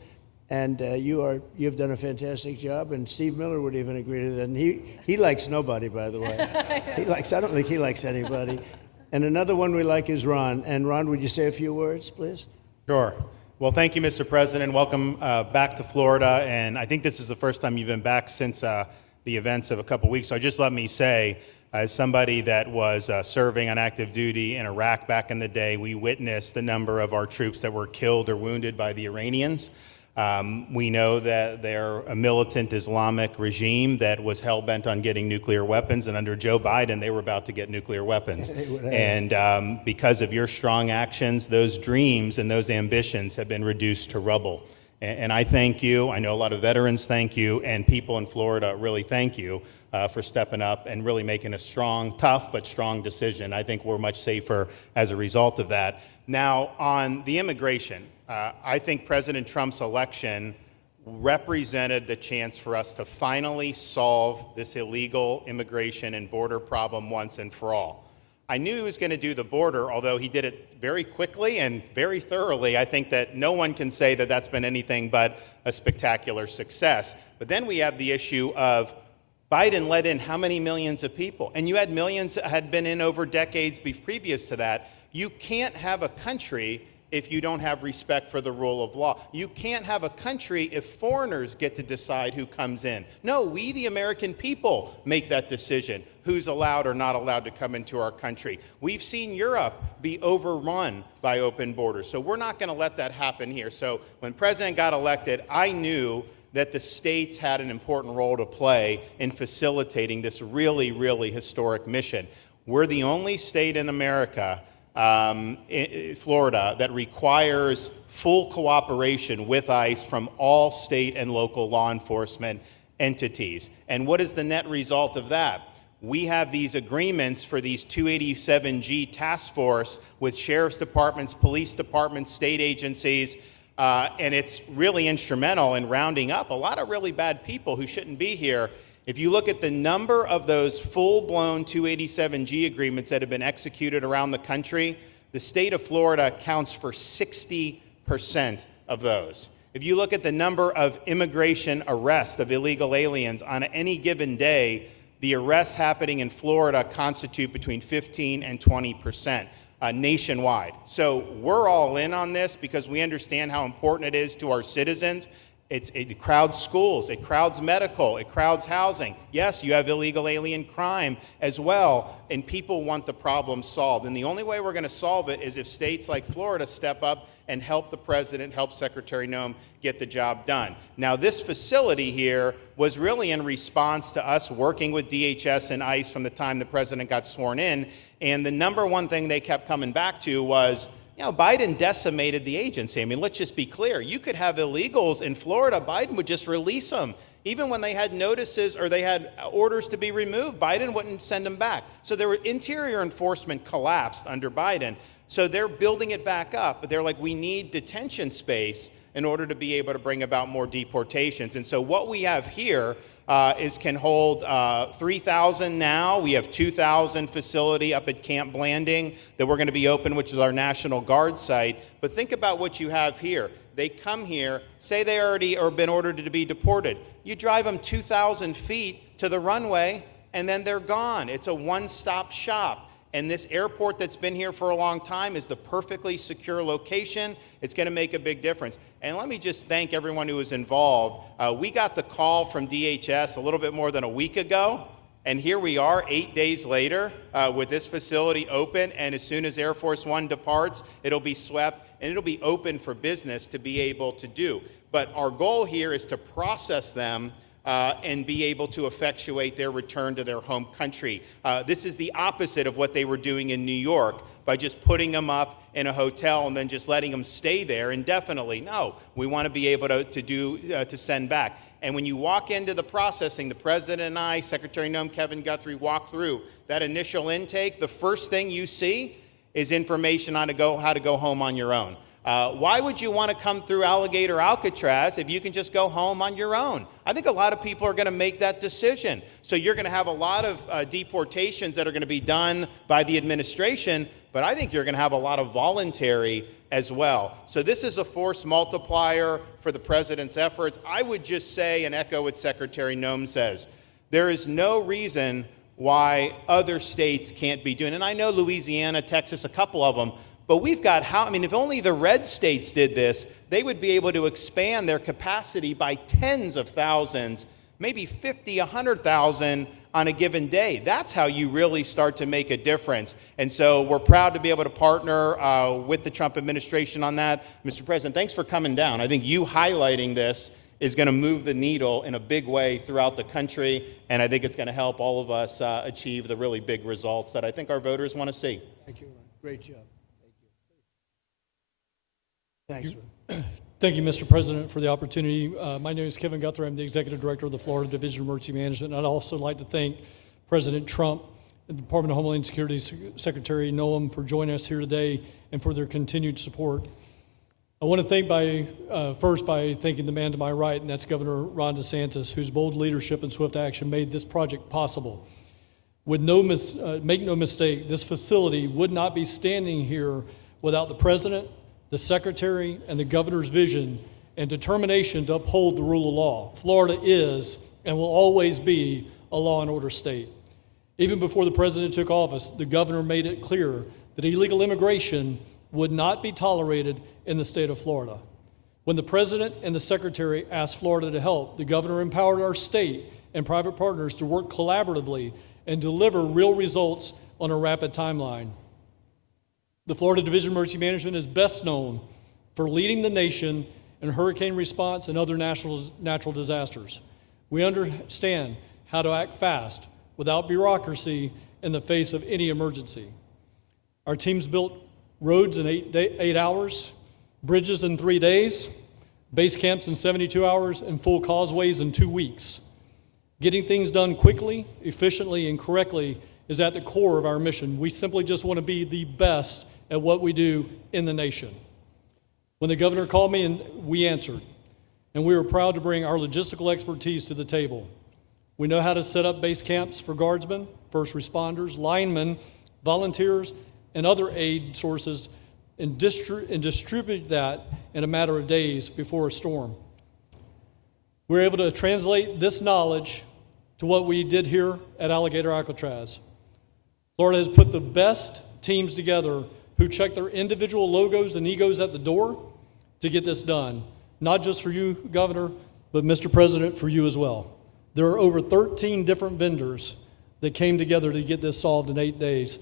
and you've done a fantastic job. And Steve Miller would even agree to that. And he likes nobody, by the way. I don't think he likes anybody. And another one we like is Ron. And Ron, would you say a few words, please? Sure. Well, thank you, Mr. President. Welcome back to Florida. And I think this is the first time you've been back since the events of a couple weeks. So just let me say, as somebody that was serving on active duty in Iraq back in the day, we witnessed the number of our troops that were killed or wounded by the Iranians. We know that they're a militant Islamic regime that was hell-bent on getting nuclear weapons, and under Joe Biden, they were about to get nuclear weapons. And because of your strong actions, those dreams and those ambitions have been reduced to rubble. And I thank you. I know a lot of veterans thank you, and people in Florida really thank you for stepping up and really making a strong, tough, but strong decision. I think we're much safer as a result of that. Now, on the immigration, I think President Trump's election represented the chance for us to finally solve this illegal immigration and border problem once and for all. I knew he was going to do the border, although he did it very quickly and very thoroughly. I think that no one can say that that's been anything but a spectacular success. But then we have the issue of Biden let in how many millions of people? And you had millions that had been in over decades previous to that. You can't have a country if you don't have respect for the rule of law. You can't have a country if foreigners get to decide who comes in. No, we, the American people, make that decision, who's allowed or not allowed to come into our country. We've seen Europe be overrun by open borders, so we're not going to let that happen here. So when President got elected, I knew that the states had an important role to play in facilitating this really, really historic mission. We're the only state in America, Florida, that requires full cooperation with ICE from all state and local law enforcement entities. And what is the net result of that? We have these agreements for these 287G task force with sheriff's departments, police departments, state agencies, and it's really instrumental in rounding up a lot of really bad people who shouldn't be here. If you look at the number of those full-blown 287G agreements that have been executed around the country, the state of Florida counts for 60% of those. If you look at the number of immigration arrests of illegal aliens on any given day, the arrests happening in Florida constitute between 15 and 20%. Nationwide. So we're all in on this because we understand how important it is to our citizens. It crowds schools, it crowds medical, it crowds housing. Yes, you have illegal alien crime as well, and people want the problem solved. And the only way we're going to solve it is if states like Florida step up and help the president, help Secretary Noem get the job done. Now, this facility here was really in response to us working with DHS and ICE from the time the president got sworn in, and the number one thing they kept coming back to was, you know, Biden decimated the agency. I mean, let's just be clear. You could have illegals in Florida. Biden would just release them. Even when they had notices or they had orders to be removed, Biden wouldn't send them back. So their interior enforcement collapsed under Biden. So they're building it back up. But they're like, we need detention space in order to be able to bring about more deportations. And so what we have here can hold 3,000 now. We have 2,000 facility up at Camp Blanding that we're going to be open, which is our National Guard site. But think about what you have here. They come here, say they already or been ordered to be deported. You drive them 2,000 feet to the runway, and then they're gone. It's a one-stop shop. And this airport that's been here for a long time is the perfectly secure location. It's going to make a big difference. And let me just thank everyone who was involved. We got the call from DHS a little bit more than a week ago, and here we are 8 days later with this facility open, and as soon as Air Force One departs, it'll be swept, and it'll be open for business to be able to do. But our goal here is to process them and be able to effectuate their return to their home country. This is the opposite of what they were doing in New York by just putting them up in a hotel and then just letting them stay there indefinitely. No, we want to be able to send back. And when you walk into the processing, the president and I, Secretary Noem, Kevin Guthrie, walk through that initial intake, the first thing you see is information on how to go home on your own. Why would you want to come through Alligator Alcatraz if you can just go home on your own? I think a lot of people are going to make that decision. So you're going to have a lot of deportations that are going to be done by the administration, but I think you're going to have a lot of voluntary as well. So this is a force multiplier for the president's efforts. I would just say and echo what Secretary Noem says. There is no reason why other states can't be doing it. And I know Louisiana, Texas, a couple of them, but we've got if only the red states did this, they would be able to expand their capacity by tens of thousands, maybe 50, 100,000 on a given day. That's how you really start to make a difference. And so we're proud to be able to partner with the Trump administration on that. Mr. President, thanks for coming down. I think you highlighting this is going to move the needle in a big way throughout the country, and I think it's going to help all of us achieve the really big results that I think our voters want to see. Thank you, Ron. Great job. Thanks. Thank you, Mr. President, for the opportunity. My name is Kevin Guthrie. I'm the Executive Director of the Florida Division of Emergency Management. And I'd also like to thank President Trump and the Department of Homeland Security Secretary Noem for joining us here today and for their continued support. I want to thank first by thanking the man to my right, and that's Governor Ron DeSantis, whose bold leadership and swift action made this project possible. Make no mistake, this facility would not be standing here without the President, the Secretary, and the Governor's vision and determination to uphold the rule of law. Florida is and will always be a law and order state. Even before the President took office, the Governor made it clear that illegal immigration would not be tolerated in the state of Florida. When the President and the Secretary asked Florida to help, the Governor empowered our state and private partners to work collaboratively and deliver real results on a rapid timeline. The Florida Division of Emergency Management is best known for leading the nation in hurricane response and other natural disasters. We understand how to act fast without bureaucracy in the face of any emergency. Our teams built roads in 8 hours, bridges in 3 days, base camps in 72 hours, and full causeways in 2 weeks. Getting things done quickly, efficiently, and correctly is at the core of our mission. We simply just want to be the best at what we do in the nation. When the governor called me, and we answered, and we were proud to bring our logistical expertise to the table. We know how to set up base camps for guardsmen, first responders, linemen, volunteers, and other aid sources, and distribute that in a matter of days before a storm. We're able to translate this knowledge to what we did here at Alligator Alcatraz. Florida has put the best teams together who check their individual logos and egos at the door to get this done. Not just for you, Governor, but Mr. President, for you as well. There are over 13 different vendors that came together to get this solved in 8 days.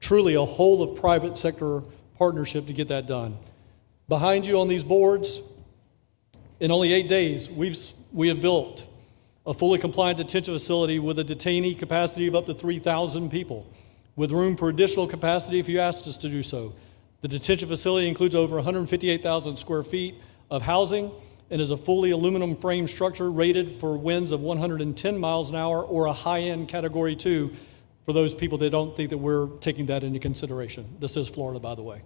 Truly a whole of private sector partnership to get that done. Behind you on these boards, in only 8 days, we have built a fully compliant detention facility with a detainee capacity of up to 3,000 people, with room for additional capacity if you asked us to do so. The detention facility includes over 158,000 square feet of housing and is a fully aluminum frame structure rated for winds of 110 miles an hour or a high-end Category 2 for those people that don't think that we're taking that into consideration. This is Florida, by the way.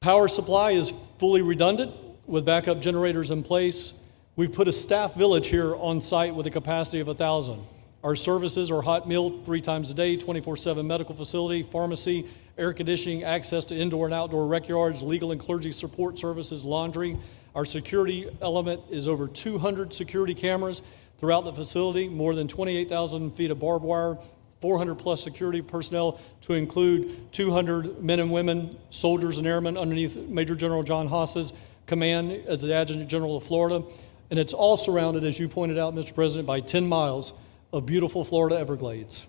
Power supply is fully redundant with backup generators in place. We've put a staff village here on site with a capacity of 1,000. Our services are hot meal 3 times a day, 24/7 medical facility, pharmacy, air conditioning, access to indoor and outdoor rec yards, legal and clergy support services, laundry. Our security element is over 200 security cameras throughout the facility, more than 28,000 feet of barbed wire, 400 plus security personnel to include 200 men and women, soldiers and airmen underneath Major General John Haas's command as the Adjutant General of Florida. And it's all surrounded, as you pointed out, Mr. President, by 10 miles of beautiful Florida Everglades.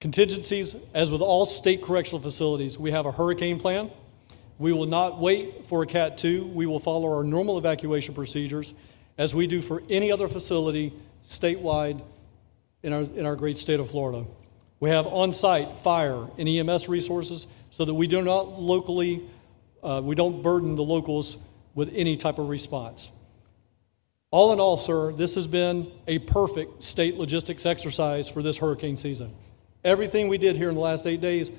Contingencies, as with all state correctional facilities, we have a hurricane plan. We will not wait for a Cat 2. We will follow our normal evacuation procedures as we do for any other facility statewide in our great state of Florida. We have on-site fire and EMS resources so that we do not we don't burden the locals with any type of response. All in all, sir, this has been a perfect state logistics exercise for this hurricane season. Everything we did here in the last 8 days,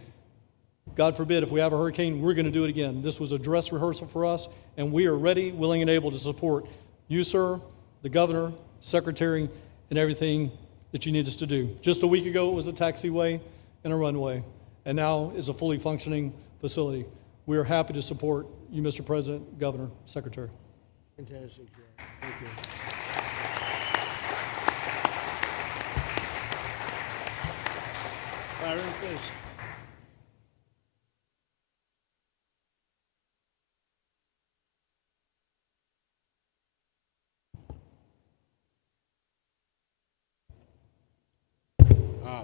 God forbid, if we have a hurricane, we're going to do it again. This was a dress rehearsal for us, and we are ready, willing, and able to support you, sir, the governor, secretary, and everything that you need us to do. Just a week ago, it was a taxiway and a runway, and now is a fully functioning facility. We are happy to support you, Mr. President, Governor, Secretary. Fantastic, Joe. Thank you. Byron, please.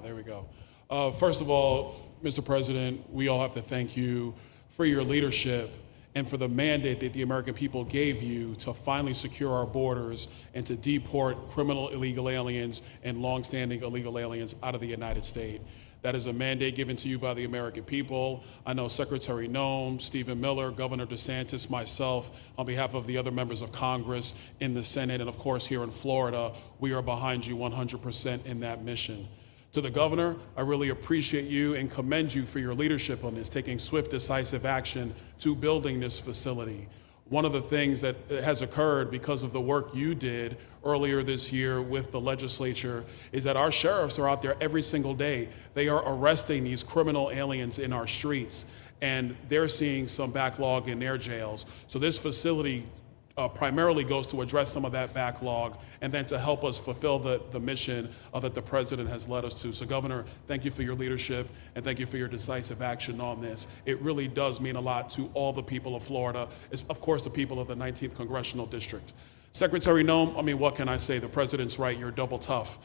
There we go. First of all, Mr. President, we all have to thank you for your leadership and for the mandate that the American people gave you to finally secure our borders and to deport criminal illegal aliens and longstanding illegal aliens out of the United States. That is a mandate given to you by the American people. I know Secretary Noem, Stephen Miller, Governor DeSantis, myself, on behalf of the other members of Congress in the Senate, and of course here in Florida, we are behind you 100% in that mission. To the governor, I really appreciate you and commend you for your leadership on this, taking swift, decisive action to building this facility. One of the things that has occurred because of the work you did earlier this year with the legislature is that our sheriffs are out there every single day. They are arresting these criminal aliens in our streets, and they're seeing some backlog in their jails. So this facility primarily goes to address some of that backlog and then to help us fulfill the mission that the president has led us to. So Governor, thank you for your leadership and thank you for your decisive action on this. It really does mean a lot to all the people of Florida, of course the people of the 19th Congressional District. Secretary Noem, I mean, what can I say? The president's right, you're double tough.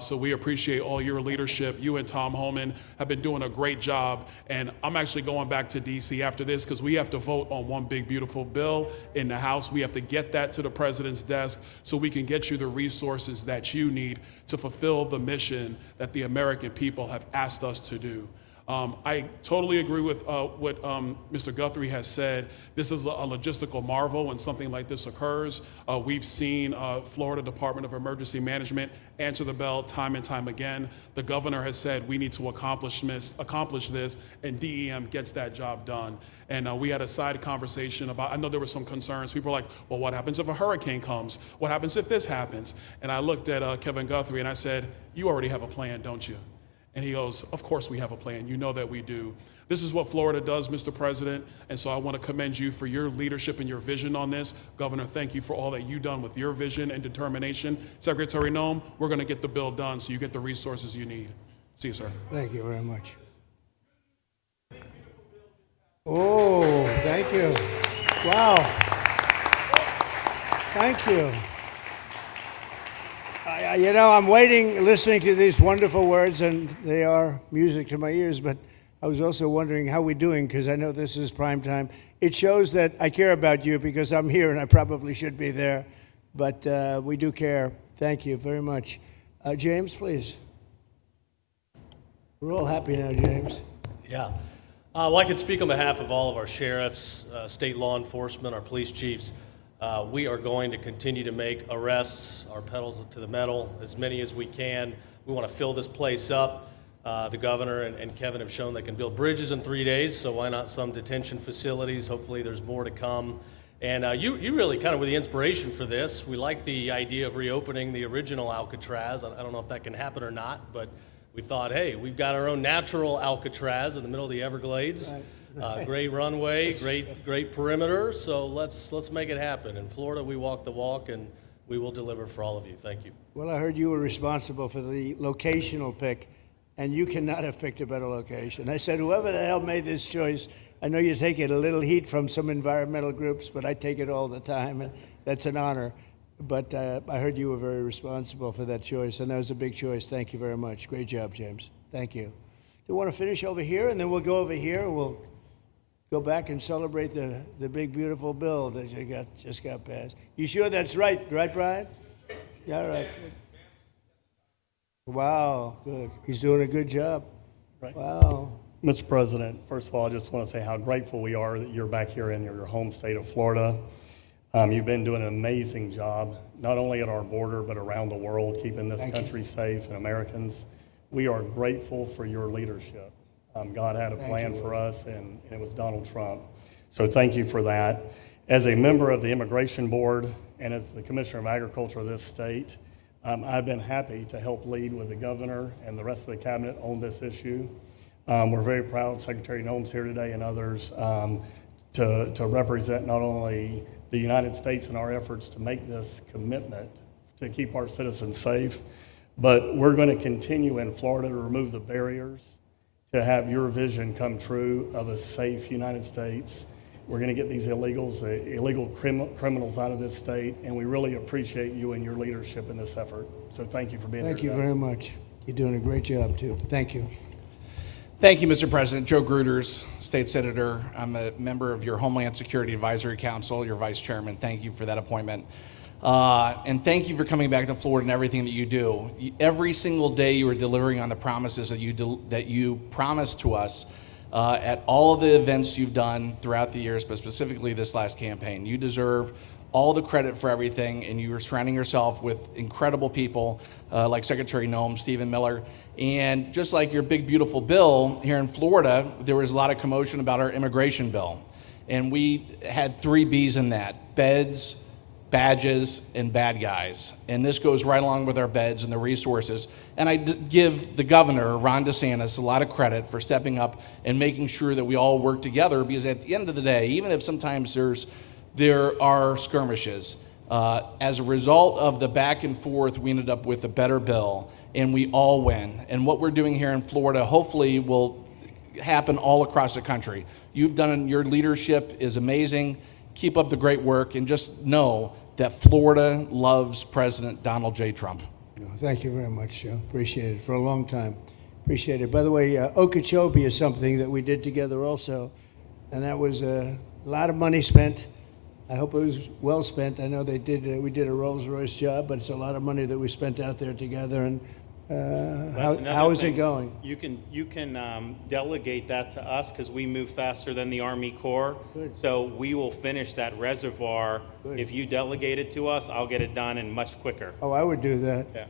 So we appreciate all your leadership. You and Tom Homan have been doing a great job. And I'm actually going back to DC after this because we have to vote on one big, beautiful bill in the House. We have to get that to the president's desk so we can get you the resources that you need to fulfill the mission that the American people have asked us to do. I totally agree with what Mr. Guthrie has said. This is a logistical marvel when something like this occurs. We've seen Florida Department of Emergency Management answer the bell time and time again. The governor has said we need to accomplish this, and DEM gets that job done. And we had a side conversation about, I know there were some concerns. People were like, well, what happens if a hurricane comes? What happens if this happens? And I looked at Kevin Guthrie and I said, you already have a plan, don't you? And he goes, of course we have a plan. You know that we do. This is what Florida does, Mr. President. And so I want to commend you for your leadership and your vision on this. Governor, thank you for all that you've done with your vision and determination. Secretary Noem, we're going to get the bill done so you get the resources you need. See you, sir. Thank you very much. Oh, thank you. Wow. Thank you. You know, I'm waiting, listening to these wonderful words, and they are music to my ears, but I was also wondering how we're doing, because I know this is prime time. It shows that I care about you, because I'm here, and I probably should be there, but we do care. Thank you very much. James, please. We're all happy now, James. Yeah. Well, I can speak on behalf of all of our sheriffs, state law enforcement, our police chiefs. We are going to continue to make arrests, our pedals to the metal, as many as we can. We want to fill this place up. The governor and Kevin have shown they can build bridges in 3 days, so why not some detention facilities? Hopefully there's more to come. And you really kind of were the inspiration for this. We like the idea of reopening the original Alcatraz. I don't know if that can happen or not, but we thought, hey, we've got our own natural Alcatraz in the middle of the Everglades. Right. Great runway, great perimeter, so let's make it happen. In Florida, we walk the walk, and we will deliver for all of you. Thank you. Well, I heard you were responsible for the locational pick, and you cannot have picked a better location. I said, whoever the hell made this choice, I know you take it a little heat from some environmental groups, but I take it all the time, and that's an honor. But I heard you were very responsible for that choice, and that was a big choice. Thank you very much. Great job, James. Thank you. Do you want to finish over here, and then we'll go over here? We'll go back and celebrate the big, beautiful bill that you just got passed. You sure that's right, Brian? Yeah, all right. Wow, good. He's doing a good job. Right. Wow. Mr. President, first of all, I just want to say how grateful we are that you're back here in your home state of Florida. You've been doing an amazing job, not only at our border, but around the world, keeping this country safe and Americans. We are grateful for your leadership. God had a plan for us, and it was Donald Trump. So thank you for that. As a member of the Immigration Board and as the Commissioner of Agriculture of this state, I've been happy to help lead with the governor and the rest of the cabinet on this issue. We're very proud Secretary Noem's here today and others to represent not only the United States in our efforts to make this commitment to keep our citizens safe, but we're going to continue in Florida to remove the barriers to have your vision come true of a safe United States. We're going to get these illegal criminals out of this state, and we really appreciate you and your leadership in this effort. So thank you for being here Thank you today. very much. You're doing a great job, too. Thank you. Thank you, Mr. President. Joe Gruters, State Senator. I'm a member of your Homeland Security Advisory Council, your Vice Chairman. Thank you for that appointment. And thank you for coming back to Florida and everything that you do. Every single day you are delivering on the promises that you promised to us at all of the events you've done throughout the years, but specifically this last campaign. You deserve all the credit for everything, and you are surrounding yourself with incredible people like Secretary Noem, Stephen Miller, and just like your big, beautiful bill here in Florida, there was a lot of commotion about our immigration bill. And we had 3 B's in that: beds, badges, and bad guys. And this goes right along with our beds and the resources. And I give the governor, Ron DeSantis, a lot of credit for stepping up and making sure that we all work together, because at the end of the day, even if sometimes there's there are skirmishes. As a result of the back and forth, we ended up with a better bill, and we all win. And what we're doing here in Florida hopefully will happen all across the country. You've done, your leadership is amazing. Keep up the great work, and just know that Florida loves President Donald J. Trump. Thank you very much, Joe. Appreciate it for a long time. Appreciate it. By the way, Okeechobee is something that we did together also, and that was a lot of money spent. I hope it was well spent. I know they did. We did a Rolls-Royce job, but it's a lot of money that we spent out there together. And how is it going? You can delegate that to us because we move faster than the Army Corps. Good. So we will finish that reservoir. Good. If you delegate it to us, I'll get it done and much quicker. Oh, I would do that. Yeah.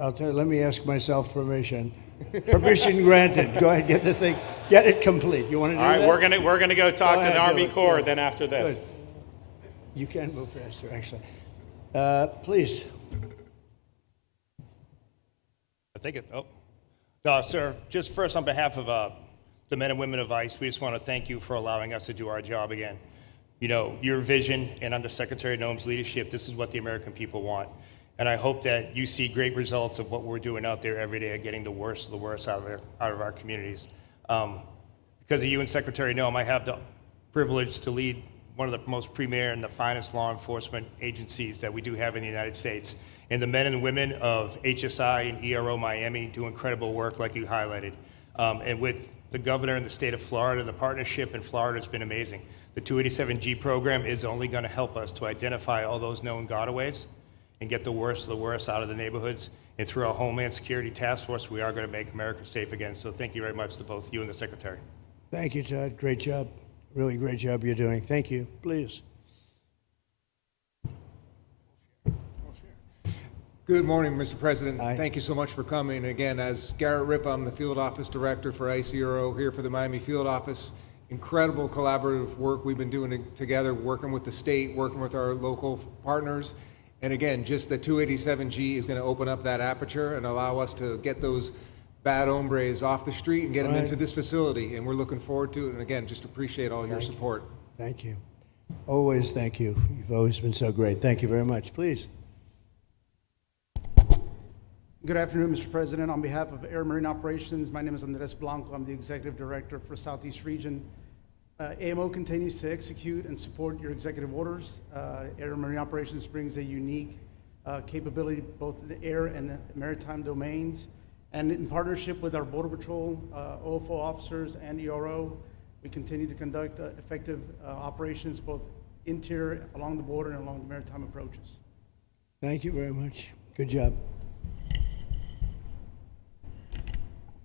I'll tell you. Let me ask myself permission. Permission granted. Go ahead, get the thing, get it complete. You want to do that? All right, we're gonna go talk to ahead, the do Army it. Corps Yeah. then after this. Good. You can move faster, actually. Please. I think it, sir, just first on behalf of the men and women of ICE, we just want to thank you for allowing us to do our job again. You know, your vision and under Secretary Noem's leadership, this is what the American people want. And I hope that you see great results of what we're doing out there every day, getting the worst of the worst out of our communities. Because of you and Secretary Noem, I have the privilege to lead one of the most premier and the finest law enforcement agencies that we do have in the United States. And the men and women of HSI and ERO Miami do incredible work like you highlighted. And with the governor in the state of Florida, the partnership in Florida has been amazing. The 287G program is only going to help us to identify all those known gotaways and get the worst of the worst out of the neighborhoods. And through our Homeland Security Task Force, we are going to make America safe again. So thank you very much to both you and the Secretary. Thank you, Todd. Great job. Really great job you're doing. Thank you. Please. Good morning, Mr. President. Thank you so much for coming. Again, as Garrett Ripp, I'm the Field Office Director for ICRO here for the Miami Field Office. Incredible collaborative work we've been doing together, working with the state, working with our local partners. And again, just the 287G is going to open up that aperture and allow us to get those bad hombres off the street and get them into this facility. And we're looking forward to it. And again, just appreciate all your support. Thank you. Always thank you. You've always been so great. Thank you very much. Please. Good afternoon, Mr. President. On behalf of Air Marine Operations, my name is Andres Blanco. I'm the Executive Director for Southeast Region. AMO continues to execute and support your executive orders. Air Marine Operations brings a unique capability both in the air and the maritime domains. And in partnership with our Border Patrol, OFO officers, and ERO, we continue to conduct effective operations both interior, along the border, and along the maritime approaches. Thank you very much. Good job.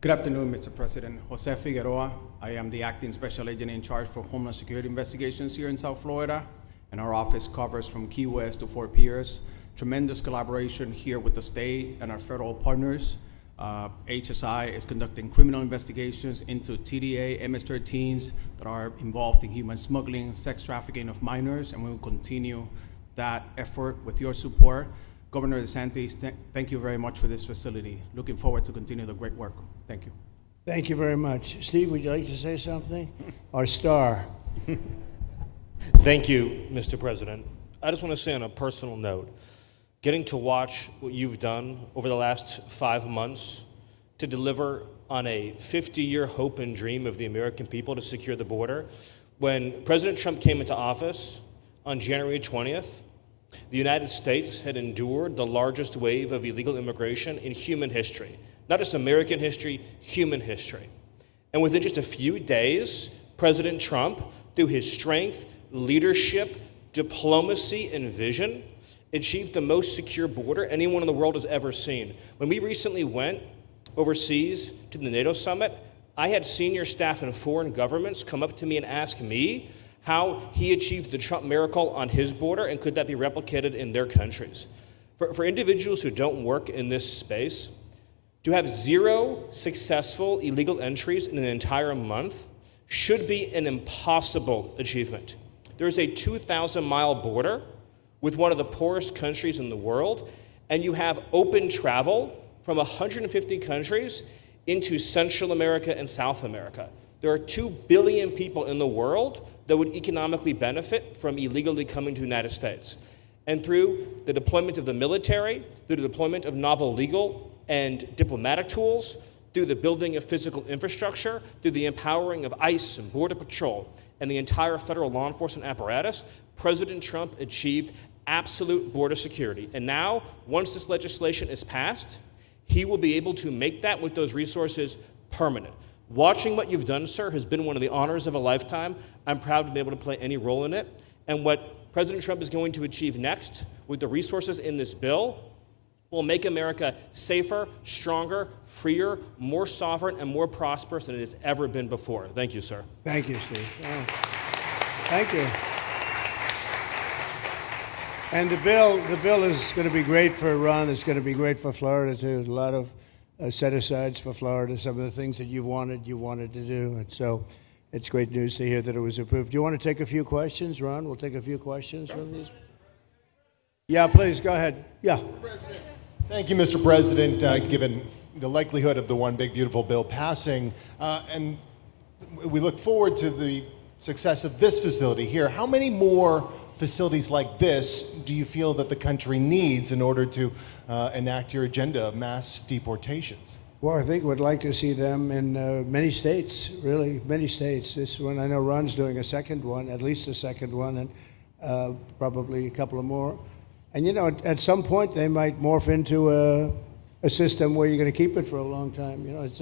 Good afternoon, Mr. President. Jose Figueroa. I am the Acting Special Agent in charge for Homeland Security Investigations here in South Florida, and our office covers from Key West to Fort Pierce. Tremendous collaboration here with the state and our federal partners. HSI is conducting criminal investigations into TDA, MS-13s that are involved in human smuggling, sex trafficking of minors, and we will continue that effort with your support. Governor DeSantis, thank you very much for this facility. Looking forward to continue the great work. Thank you. Thank you very much. Steve, would you like to say something? Our star. Thank you, Mr. President. I just want to say on a personal note, getting to watch what you've done over the last 5 months to deliver on a 50-year hope and dream of the American people to secure the border. When President Trump came into office on January 20th, the United States had endured the largest wave of illegal immigration in human history. Not just American history, human history. And within just a few days, President Trump, through his strength, leadership, diplomacy, and vision, achieved the most secure border anyone in the world has ever seen. When we recently went overseas to the NATO summit, I had senior staff in foreign governments come up to me and ask me how he achieved the Trump miracle on his border and could that be replicated in their countries. For individuals who don't work in this space, to have 0 successful illegal entries in an entire month should be an impossible achievement. There's a 2,000-mile border with one of the poorest countries in the world, and you have open travel from 150 countries into Central America and South America. There are 2 billion people in the world that would economically benefit from illegally coming to the United States. And through the deployment of the military, through the deployment of novel legal and diplomatic tools, through the building of physical infrastructure, through the empowering of ICE and Border Patrol, and the entire federal law enforcement apparatus, President Trump achieved absolute border security. And now, once this legislation is passed, he will be able to make that with those resources permanent. Watching what you've done, sir, has been one of the honors of a lifetime. I'm proud to be able to play any role in it. And what President Trump is going to achieve next with the resources in this bill will make America safer, stronger, freer, more sovereign, and more prosperous than it has ever been before. Thank you, sir. Thank you, Steve. Oh. Thank you. And the bill is going to be great for Ron. It's going to be great for Florida too. A lot of set-asides for Florida. Some of the things that you wanted to do, and so it's great news to hear that it was approved. Do you want to take a few questions, Ron? We'll take a few questions from these. Yeah, please go ahead. Yeah. Thank you, Mr. President. Given the likelihood of the One Big Beautiful Bill passing, and we look forward to the success of this facility here, how many more facilities like this do you feel that the country needs in order to enact your agenda of mass deportations? Well, I think we'd like to see them in many states, really, many states. This one, I know Ron's doing a second one, at least a second one, and probably a couple of more. And you know, at some point they might morph into a system where you're going to keep it for a long time. You know, it's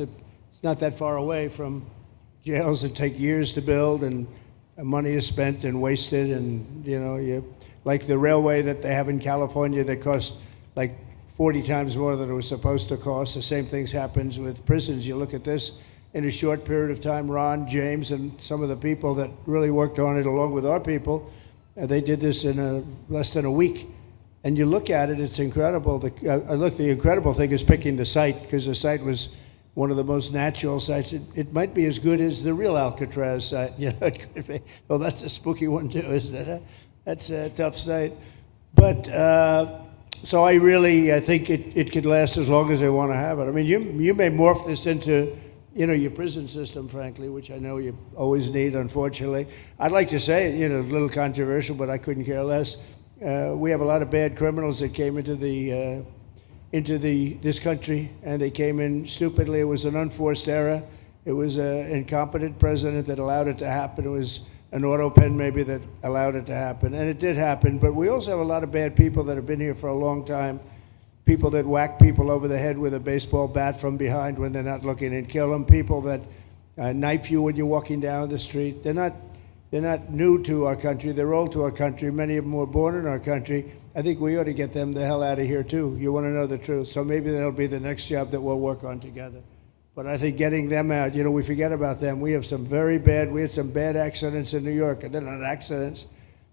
not that far away from jails that take years to build, and money is spent and wasted. And you know, like the railway that they have in California that costs like 40 times more than it was supposed to cost. The same things happens with prisons. You look at this in a short period of time. Ron, James, and some of the people that really worked on it along with our people, they did this in less than a week. And you look at it, it's incredible. The incredible thing is picking the site, because the site was one of the most natural sites. It might be as good as the real Alcatraz site. You know, it could be. Well, that's a spooky one too, isn't it? That's a tough site. But so I think it could last as long as they want to have it. I mean, you may morph this into, you know, your prison system, frankly, which I know you always need, unfortunately. I'd like to say, you know, a little controversial, but I couldn't care less. We have a lot of bad criminals that came into this country, and they came in stupidly. It was an unforced error. It was an incompetent president that allowed it to happen. It was an auto pen maybe that allowed it to happen, and it did happen. But we also have a lot of bad people that have been here for a long time, people that whack people over the head with a baseball bat from behind when they're not looking and kill them, people that knife you when you're walking down the street. They're not new to our country. They're old to our country. Many of them were born in our country. I think we ought to get them the hell out of here, too. You want to know the truth. So maybe that'll be the next job that we'll work on together. But I think getting them out, you know, we forget about them. We had some bad accidents in New York, and they're not accidents.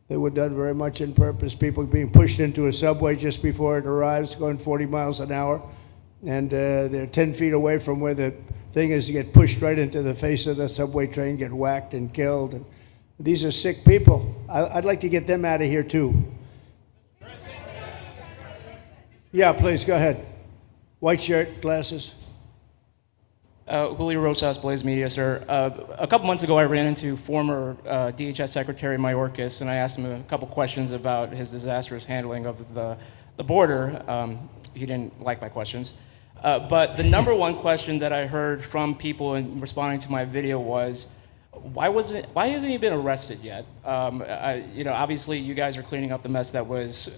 They were done very much in purpose. People being pushed into a subway just before it arrives, going 40 miles an hour. And they're 10 feet away from where the thing is, to get pushed right into the face of the subway train, get whacked and killed. And these are sick people. I'd like to get them out of here, too. Yeah, please, go ahead. White shirt, glasses. Julio Rosas, Blaze Media, sir. A couple months ago, I ran into former DHS Secretary Mayorkas, and I asked him a couple questions about his disastrous handling of the border. He didn't like my questions. But the number one question that I heard from people in responding to my video was, why hasn't he been arrested yet? You know, obviously you guys are cleaning up the mess that was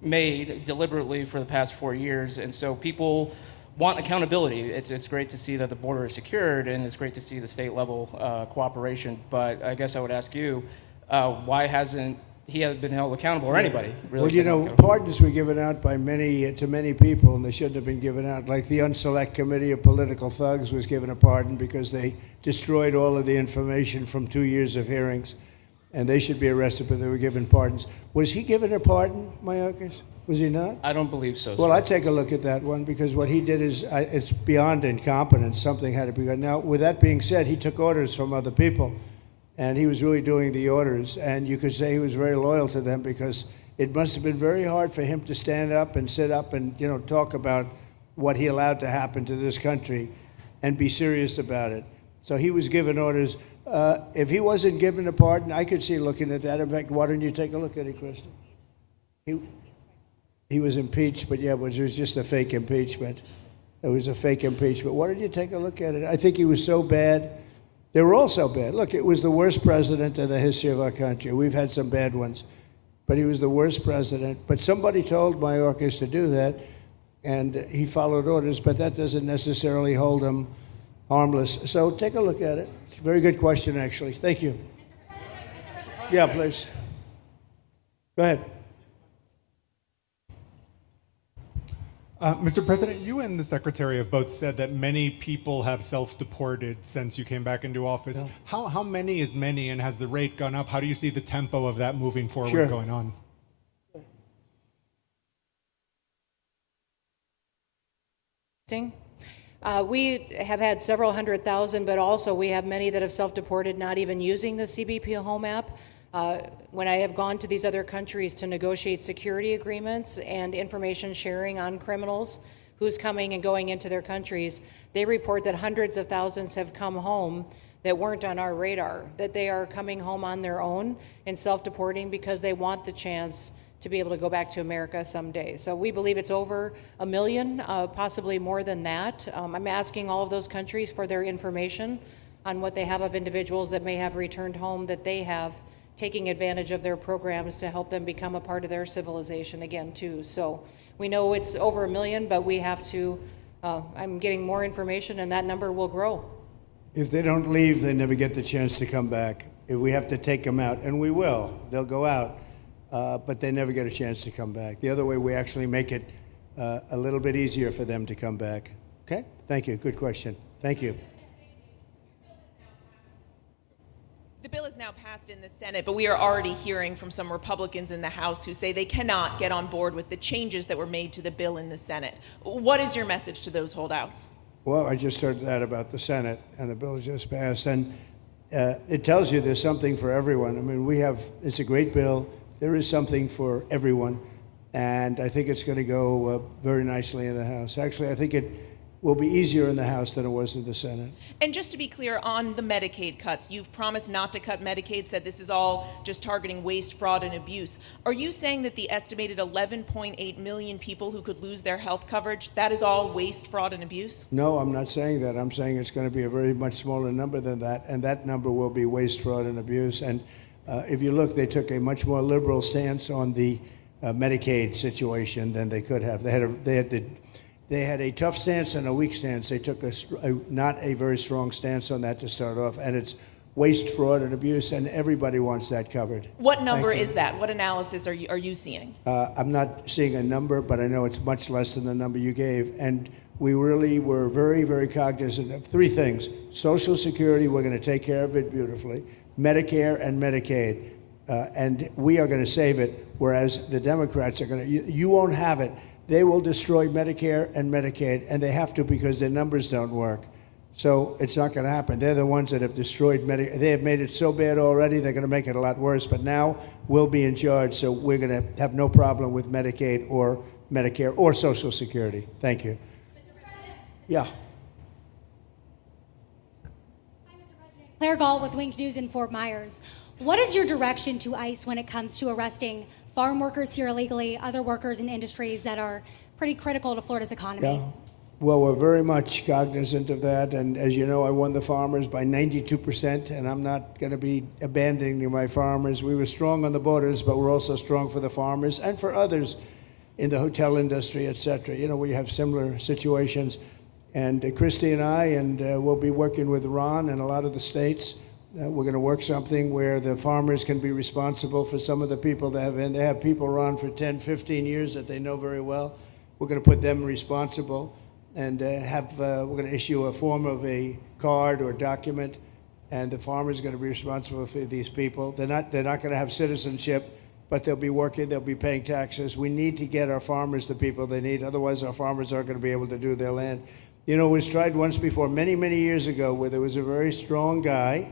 made deliberately for the past 4 years, and so people want accountability. It's great to see that the border is secured, and it's great to see the state level cooperation. But I guess I would ask you, why hasn't he been held accountable, or anybody really? Well, you know, pardons were given out by to many people, and they shouldn't have been given out. Like the Unselect Committee of Political Thugs was given a pardon because they destroyed all of the information from 2 years of hearings, and they should be arrested, but they were given pardons. Was he given a pardon, Mayorkas? Was he not? I don't believe so. Well, I'd take a look at that one, because what he did is it's beyond incompetence. Something had to be done. Now, with that being said, he took orders from other people, and he was really doing the orders. And you could say he was very loyal to them, because it must have been very hard for him to stand up and sit up and, you know, talk about what he allowed to happen to this country and be serious about it. So he was given orders. If he wasn't given a pardon, I could see looking at that. In fact, why don't you take a look at it, Kristi? He was impeached, but yeah, it was just a fake impeachment. It was a fake impeachment. Why don't you take a look at it? I think he was so bad. They were all so bad. Look, it was the worst president in the history of our country. We've had some bad ones, but he was the worst president. But somebody told Mayorkas to do that, and he followed orders, but that doesn't necessarily hold him harmless. So take a look at it. Very good question, actually. Thank you. Yeah, please. Go ahead. Mr. President, you and the Secretary have both said that many people have self-deported since you came back into office. Yeah. How many is many, and has the rate gone up? How do you see the tempo of that moving forward Sure. going on? We have had several 100,000, but also we have many that have self-deported, not even using the CBP Home app. When I have gone to these other countries to negotiate security agreements and information sharing on criminals, who's coming and going into their countries, they report that hundreds of thousands have come home that weren't on our radar, that they are coming home on their own and self-deporting because they want the chance to be able to go back to America someday. So we believe it's over 1 million, possibly more than that. I'm asking all of those countries for their information on what they have of individuals that may have returned home, that they have taking advantage of their programs to help them become a part of their civilization again too. So we know it's over 1 million, but we have to, I'm getting more information and that number will grow. If they don't leave, they never get the chance to come back. If we have to take them out, and we will, they'll go out, but they never get a chance to come back. The other way, we actually make it a little bit easier for them to come back. Okay? Thank you. Good question. Thank you. The bill is now passed in the Senate, but we are already hearing from some Republicans in the House who say they cannot get on board with the changes that were made to the bill in the Senate. What is your message to those holdouts? Well, I just heard that about the Senate, and the bill just passed, and it tells you there's something for everyone. I mean, it's a great bill. There is something for everyone, and I think it's going to go very nicely in the House. Actually, I think it will be easier in the House than it was in the Senate. And just to be clear, on the Medicaid cuts, you've promised not to cut Medicaid, said this is all just targeting waste, fraud, and abuse. Are you saying that the estimated 11.8 million people who could lose their health coverage, that is all waste, fraud, and abuse? No, I'm not saying that. I'm saying it's going to be a very much smaller number than that, and that number will be waste, fraud, and abuse. And if you look, they took a much more liberal stance on the Medicaid situation than they could have. They had a tough stance and a weak stance. They took not a very strong stance on that to start off, and it's waste, fraud, and abuse, and everybody wants that covered. What number is that? What analysis are you seeing? I'm not seeing a number, but I know it's much less than the number you gave, and we really were very, very cognizant of three things. Social Security, we're going to take care of it beautifully. Medicare and Medicaid, and we are going to save it, whereas the Democrats are going to, you won't have it. They will destroy Medicare and Medicaid, and they have to because their numbers don't work. So it's not going to happen. They're the ones that have destroyed Medicare. They have made it so bad already, they're going to make it a lot worse. But now we'll be in charge, so we're going to have no problem with Medicaid or Medicare or Social Security. Thank you. Yeah. Claire Gall with Wink News in Fort Myers. What is your direction to ICE when it comes to arresting farm workers here illegally, other workers in industries that are pretty critical to Florida's economy? Yeah. Well, we're very much cognizant of that, and as you know, I won the farmers by 92%, and I'm not going to be abandoning my farmers. We were strong on the borders, but we're also strong for the farmers and for others in the hotel industry, et cetera. You know, we have similar situations, and Kristi and I, and we'll be working with Ron and a lot of the states. We're going to work something where the farmers can be responsible for some of the people they have people run for 10, 15 years that they know very well. We're going to put them responsible and we're going to issue a form of a card or document, and the farmer's going to be responsible for these people. They're not going to have citizenship, but they'll be working, they'll be paying taxes. We need to get our farmers the people they need, otherwise our farmers aren't going to be able to do their land. You know, it was tried once before, many, many years ago, where there was a very strong guy,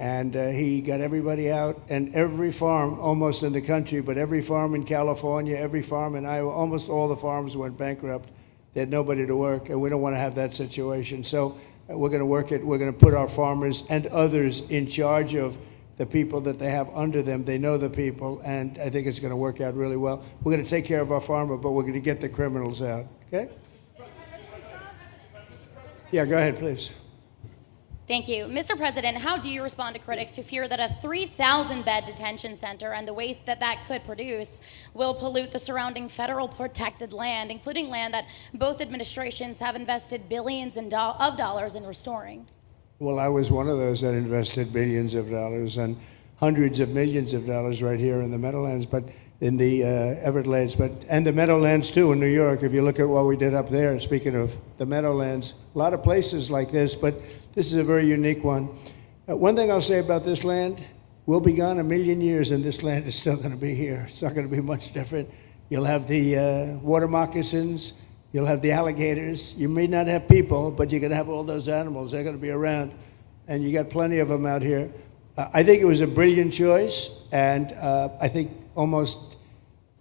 and he got everybody out, and every farm, almost in the country, but every farm in California, every farm in Iowa, almost all the farms went bankrupt. They had nobody to work, and we don't want to have that situation. So We're going to work it. We're going to put our farmers and others in charge of the people that they have under them. They know the people, and I think it's going to work out really well. We're going to take care of our farmer, but we're going to get the criminals out. Okay? Yeah, go ahead, please. Thank you. Mr. President, how do you respond to critics who fear that a 3,000-bed detention center and the waste that that could produce will pollute the surrounding federal protected land, including land that both administrations have invested billions of dollars in restoring? Well, I was one of those that invested billions of dollars and hundreds of millions of dollars right here in the Meadowlands, but in the Everglades, and the Meadowlands too in New York. If you look at what we did up there, speaking of the Meadowlands, a lot of places like this, but this is a very unique one. One thing I'll say about this land, we'll be gone 1,000,000 years and this land is still going to be here. It's not going to be much different. You'll have the water moccasins, you'll have the alligators. You may not have people, but you're going to have all those animals. They're going to be around, and you got plenty of them out here. I think it was a brilliant choice, and I think almost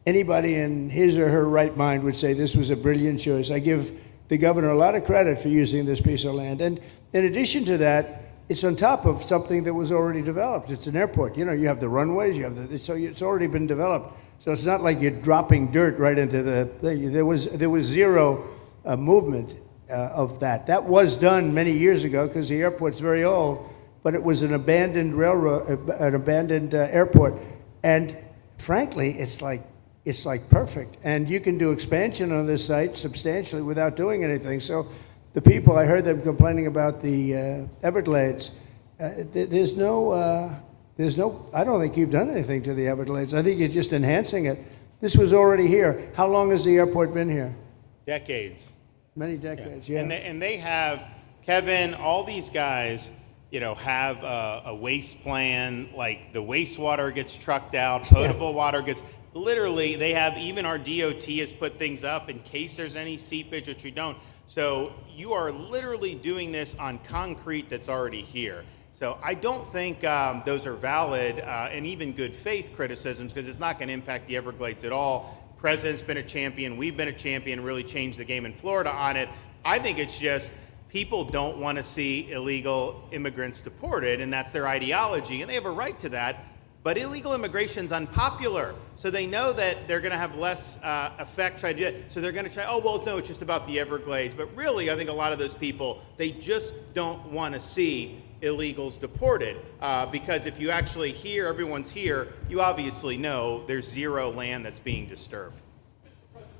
anybody in his or her right mind would say this was a brilliant choice. I give the governor a lot of credit for using this piece of land. And in addition to that, it's on top of something that was already developed. It's an airport. You know, you have the runways, you have the, so it's already been developed. So it's not like you're dropping dirt right into the thing. There was zero movement of that. That was done many years ago because the airport's very old, but it was an abandoned railroad, an abandoned airport. And frankly, it's like perfect. And you can do expansion on this site substantially without doing anything. So the people, I heard them complaining about the Everglades. There's no, I don't think you've done anything to the Everglades. I think you're just enhancing it. This was already here. How long has the airport been here? Decades. Many decades, yeah. And they have, Kevin, all these guys, you know, have a waste plan, like the wastewater gets trucked out, potable water gets, literally, they have, even our DOT has put things up in case there's any seepage, which we don't. So you are literally doing this on concrete that's already here. So I don't think those are valid and even good faith criticisms, because it's not going to impact the Everglades at all. President's been a champion, we've been a champion, really changed the game in Florida on it. I think it's just people don't want to see illegal immigrants deported, and that's their ideology, and they have a right to that. But illegal immigration's unpopular, so they know that they're going to have less effect trying to do it. So they're going to try, oh, well, no, it's just about the Everglades. But really, I think a lot of those people, they just don't want to see illegals deported. Because if you actually hear, everyone's here, you obviously know there's zero land that's being disturbed.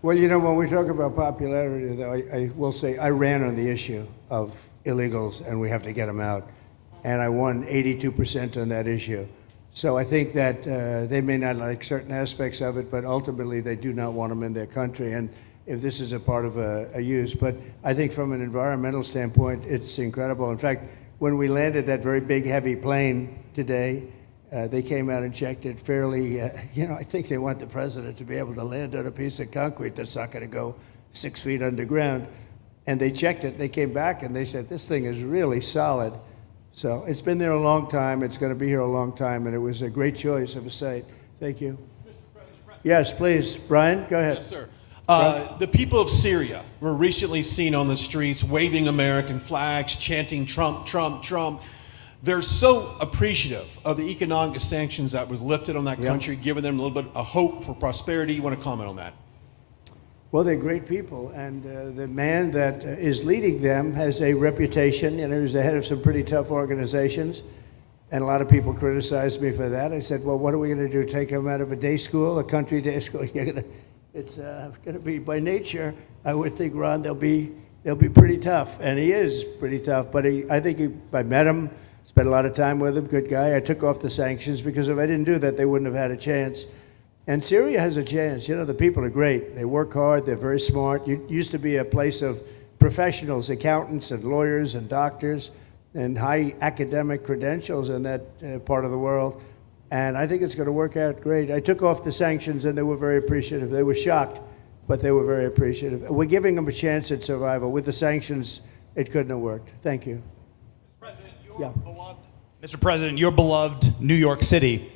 Well, you know, when we talk about popularity, though, I will say I ran on the issue of illegals, and we have to get them out. And I won 82% on that issue. So I think that they may not like certain aspects of it, but ultimately they do not want them in their country. And if this is a part of a use, but I think from an environmental standpoint, it's incredible. In fact, when we landed that very big, heavy plane today, they came out and checked it fairly. You know, I think they want the president to be able to land on a piece of concrete that's not going to go 6 feet underground. And they checked it. They came back and they said, this thing is really solid. So it's been there a long time. It's going to be here a long time, and it was a great choice of a site. Thank you. Yes, please. Brian, go ahead. Yes, sir. The people of Syria were recently seen on the streets waving American flags, chanting Trump, Trump, Trump. They're so appreciative of the economic sanctions that was lifted on that country, giving them a little bit of hope for prosperity. You want to comment on that? Well, they're great people, and the man that is leading them has a reputation. You know, he's the head of some pretty tough organizations, and a lot of people criticized me for that. I said, well, what are we going to do, take him out of a day school, a country day school? It's going to be, by nature, I would think, Ron, they'll be pretty tough, and he is pretty tough, but I think I met him, spent a lot of time with him, good guy. I took off the sanctions because if I didn't do that, they wouldn't have had a chance. And Syria has a chance. You know, the people are great. They work hard. They're very smart. It used to be a place of professionals, accountants and lawyers and doctors and high academic credentials in that part of the world. And I think it's going to work out great. I took off the sanctions, and they were very appreciative. They were shocked, but they were very appreciative. We're giving them a chance at survival. With the sanctions, it couldn't have worked. Thank you. Mr. President, your beloved New York City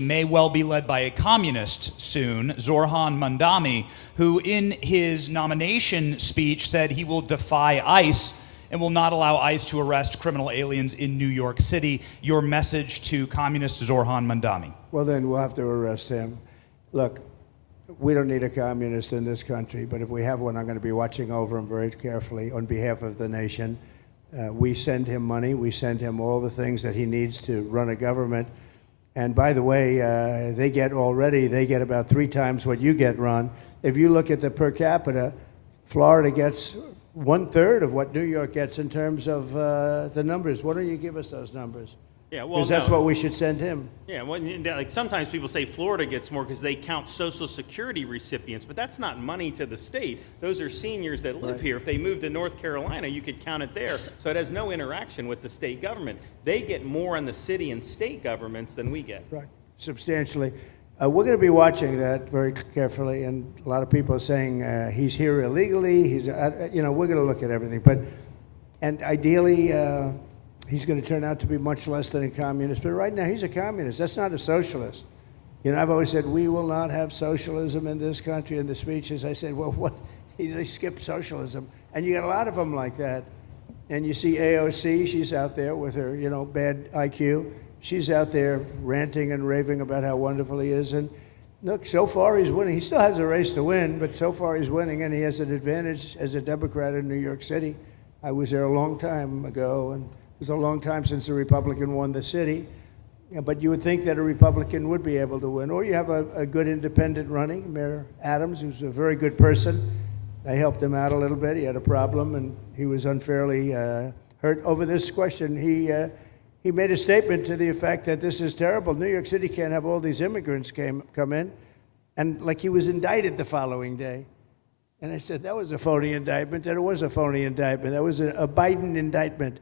may well be led by a communist soon, Zorhan Mandami, who in his nomination speech said he will defy ICE and will not allow ICE to arrest criminal aliens in New York City. Your message to communist Zorhan Mandami. Well, then we'll have to arrest him. Look, we don't need a communist in this country, but if we have one, I'm going to be watching over him very carefully on behalf of the nation. We send him money. We send him all the things that he needs to run a government. And by the way, they get about 3 times what you get, Ron. If you look at the per capita, Florida gets 1/3 of what New York gets in terms of the numbers. Why don't you give us those numbers? Yeah, well, Because that's what we should send him. Yeah, well, like sometimes people say Florida gets more because they count Social Security recipients, but that's not money to the state. Those are seniors that live here. If they moved to North Carolina, you could count it there. So it has no interaction with the state government. They get more in the city and state governments than we get. Right, substantially. We're going to be watching that very carefully, and a lot of people are saying he's here illegally. We're going to look at everything, and ideally. He's going to turn out to be much less than a communist. But right now, he's a communist. That's not a socialist. I've always said, we will not have socialism in this country. In the speeches, I said, well, what? They skipped socialism. And you got a lot of them like that. And you see AOC, she's out there with her, bad IQ. She's out there ranting and raving about how wonderful he is. And look, so far he's winning. He still has a race to win, but so far he's winning, and he has an advantage as a Democrat in New York City. I was there a long time ago, and it was a long time since a Republican won the city, but you would think that a Republican would be able to win. Or you have a good independent running, Mayor Adams, who's a very good person. I helped him out a little bit. He had a problem, and he was unfairly hurt over this question. He made a statement to the effect that this is terrible. New York City can't have all these immigrants come in, and like he was indicted the following day. And I said, that was a phony indictment. And it was a phony indictment. That was a Biden indictment.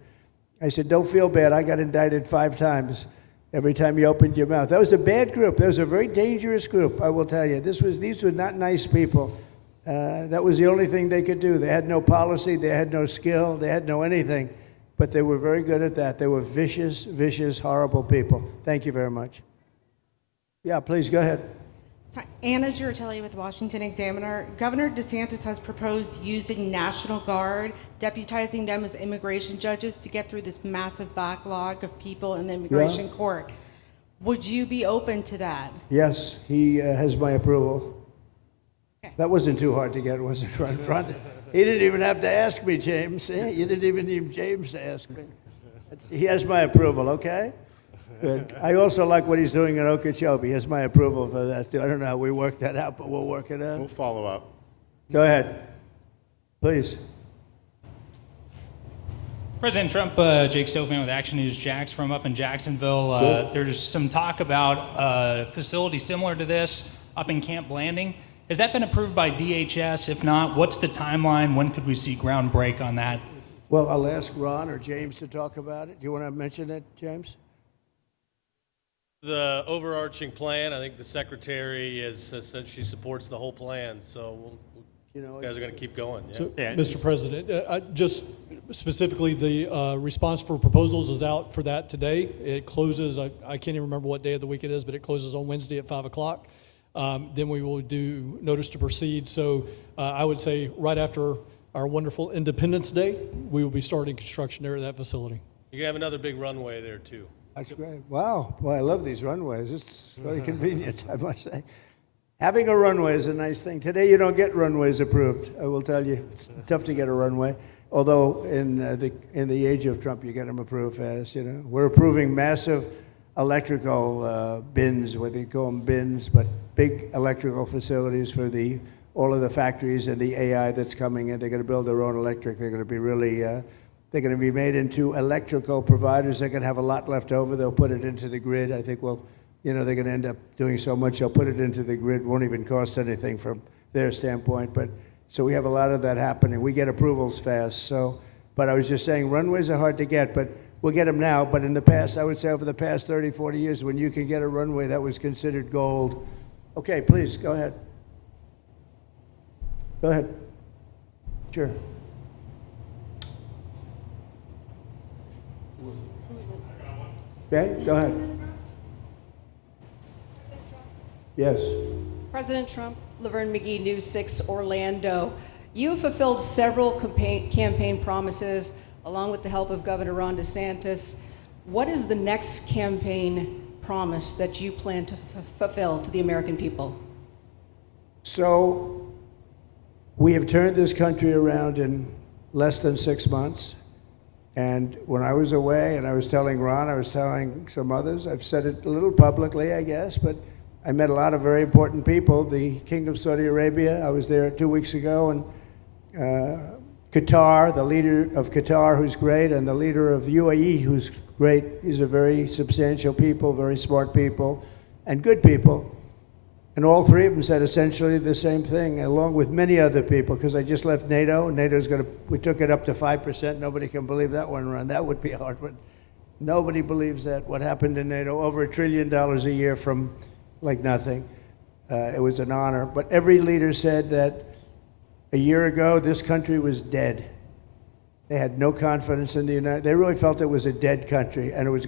I said, don't feel bad. I got indicted 5 times every time you opened your mouth. That was a bad group. That was a very dangerous group, I will tell you. These were not nice people. That was the only thing they could do. They had no policy. They had no skill. They had no anything. But they were very good at that. They were vicious, vicious, horrible people. Thank you very much. Yeah, please go ahead. Anna Giratelli with Washington Examiner. Governor DeSantis has proposed using National Guard, deputizing them as immigration judges to get through this massive backlog of people in the immigration court. Would you be open to that? Yes, he has my approval. Okay. That wasn't too hard to get, was it, Ron? He didn't even have to ask me, James. You didn't even need James to ask me. He has my approval, okay? Good. I also like what he's doing in Okeechobee. He has my approval for that, too. I don't know how we work that out, but we'll work it out. We'll follow up. Go ahead. Please. President Trump, Jake Stofan with Action News Jax from up in Jacksonville. There's some talk about a facility similar to this up in Camp Blanding. Has that been approved by DHS? If not, what's the timeline? When could we see ground break on that? Well, I'll ask Ron or James to talk about it. Do you want to mention it, James? The overarching plan, I think the secretary has said she supports the whole plan, so you guys are going to keep going. Yeah. So, Mr. President, just specifically, the response for proposals is out for that today. It closes, I can't even remember what day of the week it is, but it closes on Wednesday at 5 o'clock. Then we will do notice to proceed. So I would say right after our wonderful Independence Day, we will be starting construction there at that facility. You're going to have another big runway there, too. That's great. Wow. Boy, I love these runways. It's very convenient, I must say. Having a runway is a nice thing. Today, you don't get runways approved. I will tell you, it's tough to get a runway. Although in the age of Trump, you get them approved fast. We're approving massive electrical bins, what they call them bins, but big electrical facilities for all of the factories and the AI that's coming in. They're going to build their own electric. They're going to be really. They're going to be made into electrical providers. They're going to have a lot left over. They'll put it into the grid. I think, they're going to end up doing so much. They'll put it into the grid. Won't even cost anything from their standpoint. So we have a lot of that happening. We get approvals fast. But I was just saying, runways are hard to get, but we'll get them now. But in the past, I would say over the past 30, 40 years, when you can get a runway, that was considered gold. Okay, please, go ahead. Go ahead. Sure. Okay, go ahead. Yes. President Trump, Laverne McGee, News 6 Orlando. You have fulfilled several campaign promises along with the help of Governor Ron DeSantis. What is the next campaign promise that you plan to fulfill to the American people? So we have turned this country around in less than 6 months. And when I was away, and I was telling Ron, I was telling some others, I've said it a little publicly, I guess, but I met a lot of very important people. The King of Saudi Arabia, I was there 2 weeks ago, and Qatar, the leader of Qatar, who's great, and the leader of UAE, who's great. These are very substantial people, very smart people, and good people. And all three of them said essentially the same thing, along with many other people, because I just left NATO. NATO's we took it up to 5%. Nobody can believe that one run. That would be hard, but nobody believes that. What happened in NATO, over $1 trillion a year from like nothing. It was an honor. But every leader said that a year ago, this country was dead. They had no confidence in the United States. They really felt it was a dead country, and it was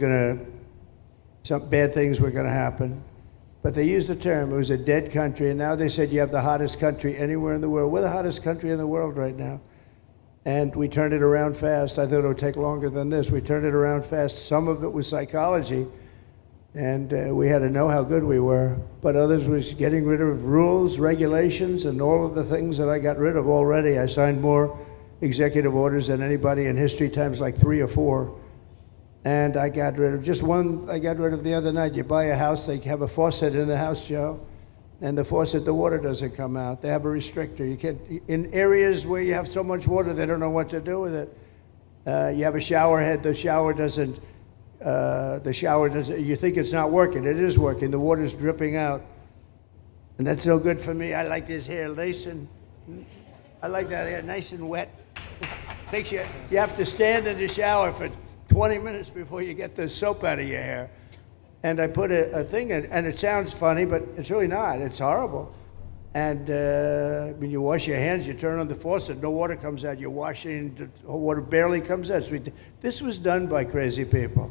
some bad things were going to happen. But they used the term, it was a dead country, and now they said you have the hottest country anywhere in the world. We're the hottest country in the world right now. And we turned it around fast. I thought it would take longer than this. We turned it around fast. Some of it was psychology, and we had to know how good we were. But others was getting rid of rules, regulations, and all of the things that I got rid of already. I signed more executive orders than anybody in history, times like 3 or 4. And I got rid of just one. I got rid of the other night. You buy a house, they have a faucet in the house, Joe, and the faucet, the water doesn't come out. They have a restrictor. You can't, in areas where you have so much water, they don't know what to do with it. You have a shower head, the shower doesn't, you think it's not working. It is working. The water's dripping out. And that's no good for me. I like this hair I like that hair nice and wet. You have to stand in the shower for 20 minutes before you get the soap out of your hair. And I put a thing in, and it sounds funny, but it's really not. It's horrible. And when you wash your hands, you turn on the faucet, no water comes out. You're washing, the water barely comes out. This was done by crazy people.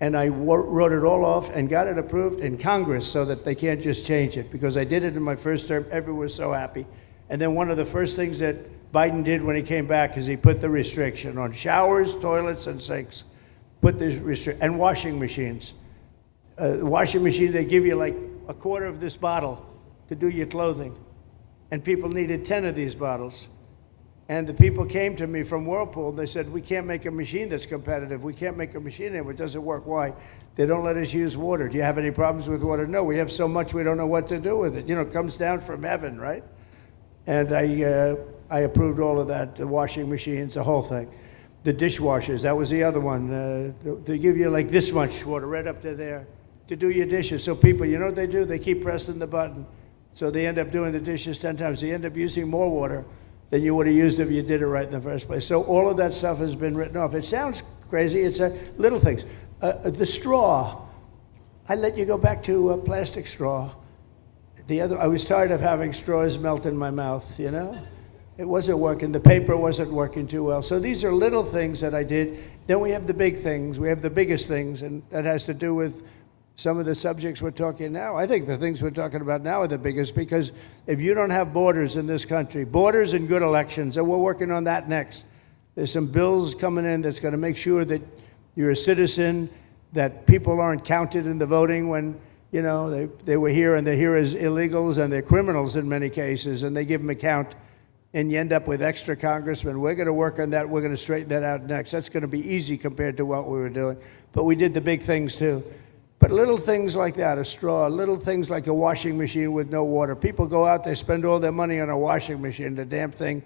And I wrote it all off and got it approved in Congress so that they can't just change it, because I did it in my first term. Everyone was so happy. And then one of the first things that Biden did when he came back is he put the restriction on showers, toilets, and sinks. Put this and washing machines. The washing machine, they give you like a quarter of this bottle to do your clothing. And people needed 10 of these bottles. And the people came to me from Whirlpool, and they said, we can't make a machine that's competitive. We can't make a machine anymore. It doesn't work. Why? They don't let us use water. Do you have any problems with water? No, we have so much we don't know what to do with it. You know, it comes down from heaven, right? And I approved all of that, the washing machines, the whole thing. The dishwashers, that was the other one. They give you like this much water right up to there to do your dishes. So people, you know what they do? They keep pressing the button. So they end up doing the dishes 10 times. They end up using more water than you would have used if you did it right in the first place. So all of that stuff has been written off. It sounds crazy. It's little things. The straw, I let you go back to a plastic straw. I was tired of having straws melt in my mouth, you know? It wasn't working. The paper wasn't working too well. So these are little things that I did. Then we have the big things. We have the biggest things, and that has to do with some of the subjects we're talking now. I think the things we're talking about now are the biggest, because if you don't have borders in this country, borders and good elections, and we're working on that next. There's some bills coming in that's going to make sure that you're a citizen, that people aren't counted in the voting when, you know, they were here and they're here as illegals and they're criminals in many cases, and they give them a count, and you end up with extra congressmen. We're going to work on that. We're going to straighten that out next. That's going to be easy compared to what we were doing. But we did the big things too. But little things like that, a straw, little things like a washing machine with no water. People go out, they spend all their money on a washing machine. The damn thing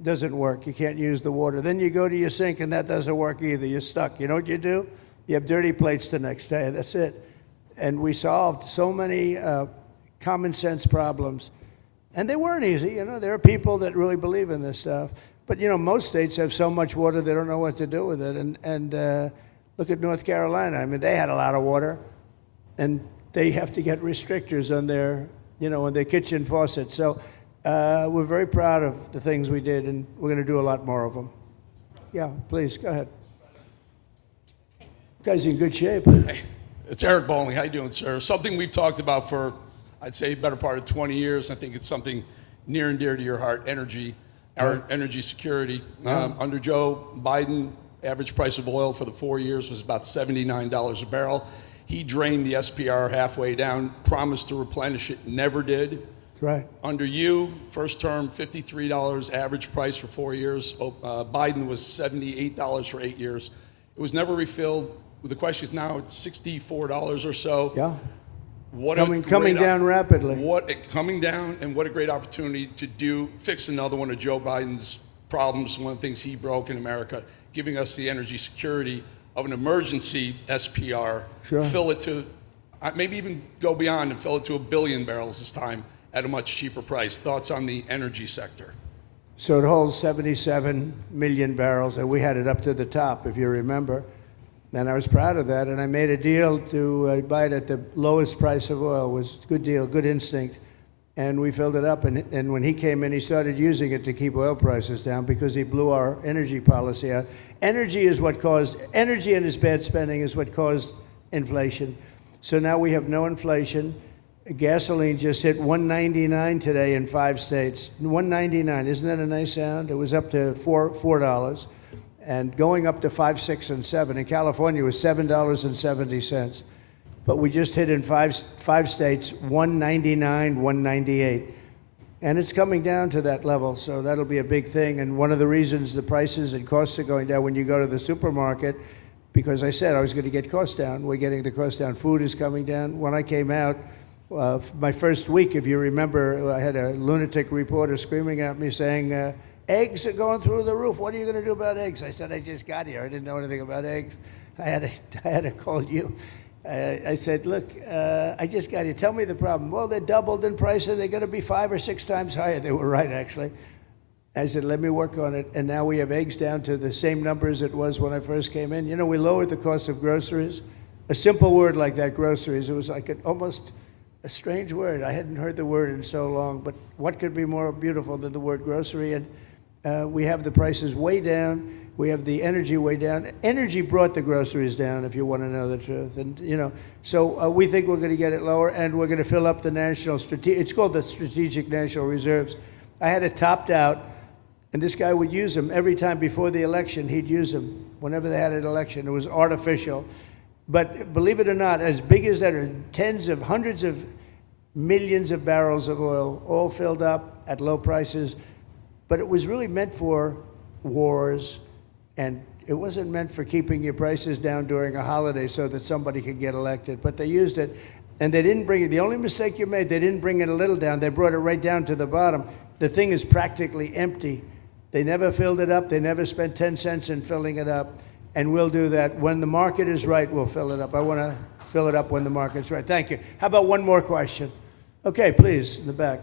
doesn't work. You can't use the water. Then you go to your sink, and that doesn't work either. You're stuck. You know what you do? You have dirty plates the next day. That's it. And we solved so many common sense problems. And they weren't easy. You know, there are people that really believe in this stuff. But, you know, most states have so much water, they don't know what to do with it. And look at North Carolina. I mean, they had a lot of water, and they have to get restrictors on their, you know, on their kitchen faucets. So we're very proud of the things we did, and we're going to do a lot more of them. Yeah, please, go ahead. You guys in good shape. Hey, it's Eric Bowling. How you doing, sir? Something we've talked about for, I'd say, better part of 20 years. I think it's something near and dear to your heart, energy. our energy security. Under Joe Biden, average price of oil for the 4 years was about $79 a barrel. He drained the SPR halfway down, promised to replenish it, never did. That's right. Under you, first term, $53 average price for 4 years. Biden was $78 for 8 years. It was never refilled. The question is now it's $64 or so. Yeah. What coming down rapidly. Coming down, and what a great opportunity to fix another one of Joe Biden's problems, one of the things he broke in America, giving us the energy security of an emergency SPR, Sure. fill it to, maybe even go beyond and fill it to 1 billion barrels this time at a much cheaper price. Thoughts on the energy sector? So it holds 77 million barrels, and we had it up to the top, if you remember. And I was proud of that, and I made a deal to buy it at the lowest price of oil. It was a good deal, good instinct. And we filled it up, and when he came in, he started using it to keep oil prices down because he blew our energy policy out. Energy and his bad spending is what caused inflation. So now we have no inflation. Gasoline just hit $1.99 today in 5 states. $1.99, isn't that a nice sound? It was up to $4, and going up to 5, 6, and 7. In California, it was $7.70. But we just hit in five states, $1.99, $1.98. And it's coming down to that level, so that'll be a big thing. And one of the reasons the prices and costs are going down when you go to the supermarket, because I said I was going to get costs down. We're getting the costs down. Food is coming down. When I came out, my first week, if you remember, I had a lunatic reporter screaming at me saying, eggs are going through the roof. What are you going to do about eggs? I said, I just got here. I didn't know anything about eggs. I had to call you. I said, look, I just got here. Tell me the problem. Well, they're doubled in price, and they're going to be 5 or 6 times higher. They were right, actually. I said, let me work on it. And now we have eggs down to the same numbers it was when I first came in. You know, we lowered the cost of groceries. A simple word like that, groceries, it was like almost a strange word. I hadn't heard the word in so long, but what could be more beautiful than the word grocery? And we have the prices way down. We have the energy way down. Energy brought the groceries down, if you want to know the truth. And, you know, so we think we're going to get it lower, and we're going to fill up the it's called the Strategic National Reserves. I had it topped out, and this guy would use them every time before the election. He'd use them whenever they had an election. It was artificial. But believe it or not, as big as that are hundreds of millions of barrels of oil, all filled up at low prices. But it was really meant for wars, and it wasn't meant for keeping your prices down during a holiday so that somebody could get elected. But they used it, and they didn't bring it. The only mistake you made, they didn't bring it a little down. They brought it right down to the bottom. The thing is practically empty. They never filled it up. They never spent 10 cents in filling it up. And we'll do that. When the market is right, we'll fill it up. I want to fill it up when the market's right. Thank you. How about one more question? Okay, please, in the back.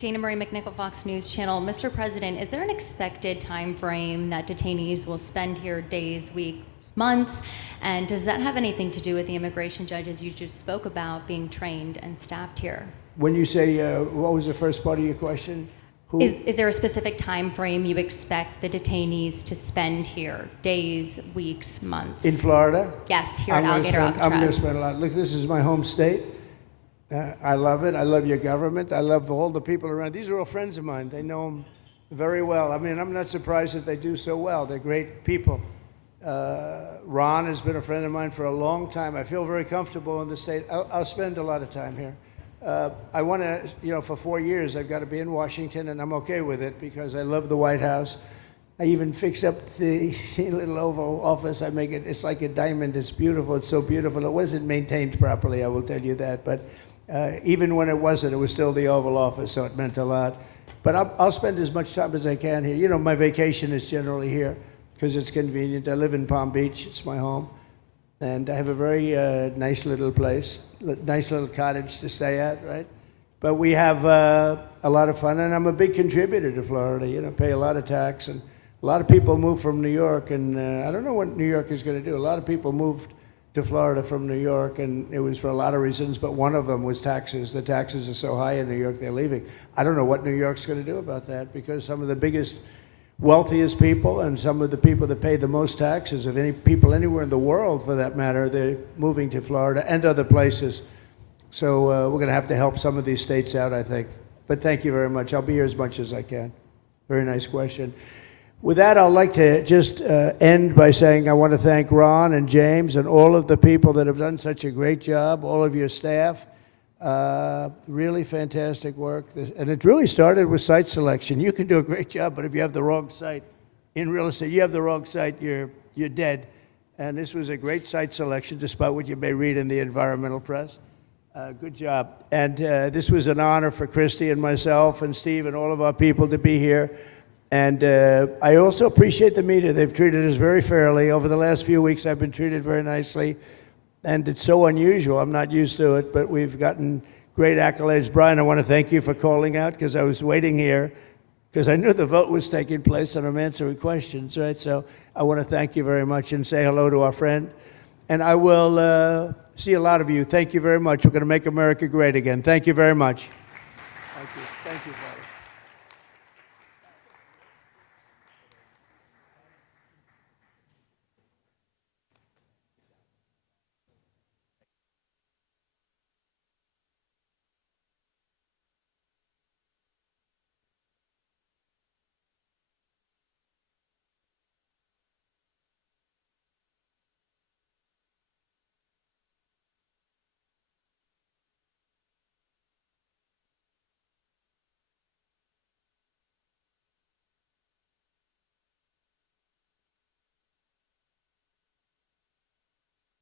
Dana Marie McNichol, Fox News Channel. Mr. President, is there an expected time frame that detainees will spend here, days, weeks, months? And does that have anything to do with the immigration judges you just spoke about being trained and staffed here? When you say, what was the first part of your question? Is there a specific time frame you expect the detainees to spend here? Days, weeks, months? In Florida? Yes, here at Alligator Alcatraz. I'm going to spend a lot. Look, this is my home state. I love it. I love your government. I love all the people around. These are all friends of mine. They know them very well. I mean, I'm not surprised that they do so well. They're great people. Ron has been a friend of mine for a long time. I feel very comfortable in the state. I'll spend a lot of time here. I want to, you know, for 4 years, I've got to be in Washington, and I'm okay with it because I love the White House. I even fix up the little Oval Office. I make it, it's like a diamond. It's beautiful. It's so beautiful. It wasn't maintained properly, I will tell you that. But even when it wasn't, it was still the Oval Office, so it meant a lot. But I'll spend as much time as I can here. You know, my vacation is generally here because it's convenient. I live in Palm Beach. It's my home. And I have a very nice little place, nice little cottage to stay at, right? But we have a lot of fun, and I'm a big contributor to Florida. You know, pay a lot of tax, and a lot of people move from New York, and I don't know what New York is going to do. A lot of people moved to Florida from New York, and it was for a lot of reasons, but one of them was taxes. The taxes are so high in New York, they're leaving. I don't know what New York's going to do about that, because some of the biggest, wealthiest people and some of the people that pay the most taxes of any people anywhere in the world, for that matter, they're moving to Florida and other places. So we're going to have to help some of these states out, I think. But thank you very much. I'll be here as much as I can. Very nice question. With that, I'd like to just end by saying I want to thank Ron and James and all of the people that have done such a great job, all of your staff. Really fantastic work. And it really started with site selection. You can do a great job, but if you have the wrong site in real estate, you have the wrong site, you're dead. And this was a great site selection, despite what you may read in the environmental press. Good job. And this was an honor for Kristi and myself and Steve and all of our people to be here. And I also appreciate the media. They've treated us very fairly. Over the last few weeks, I've been treated very nicely. And it's so unusual. I'm not used to it, but we've gotten great accolades. Brian, I want to thank you for calling out, because I was waiting here, because I knew the vote was taking place and I'm answering questions, right? So I want to thank you very much and say hello to our friend. And I will see a lot of you. Thank you very much. We're going to make America great again. Thank you very much. Thank you. Thank you.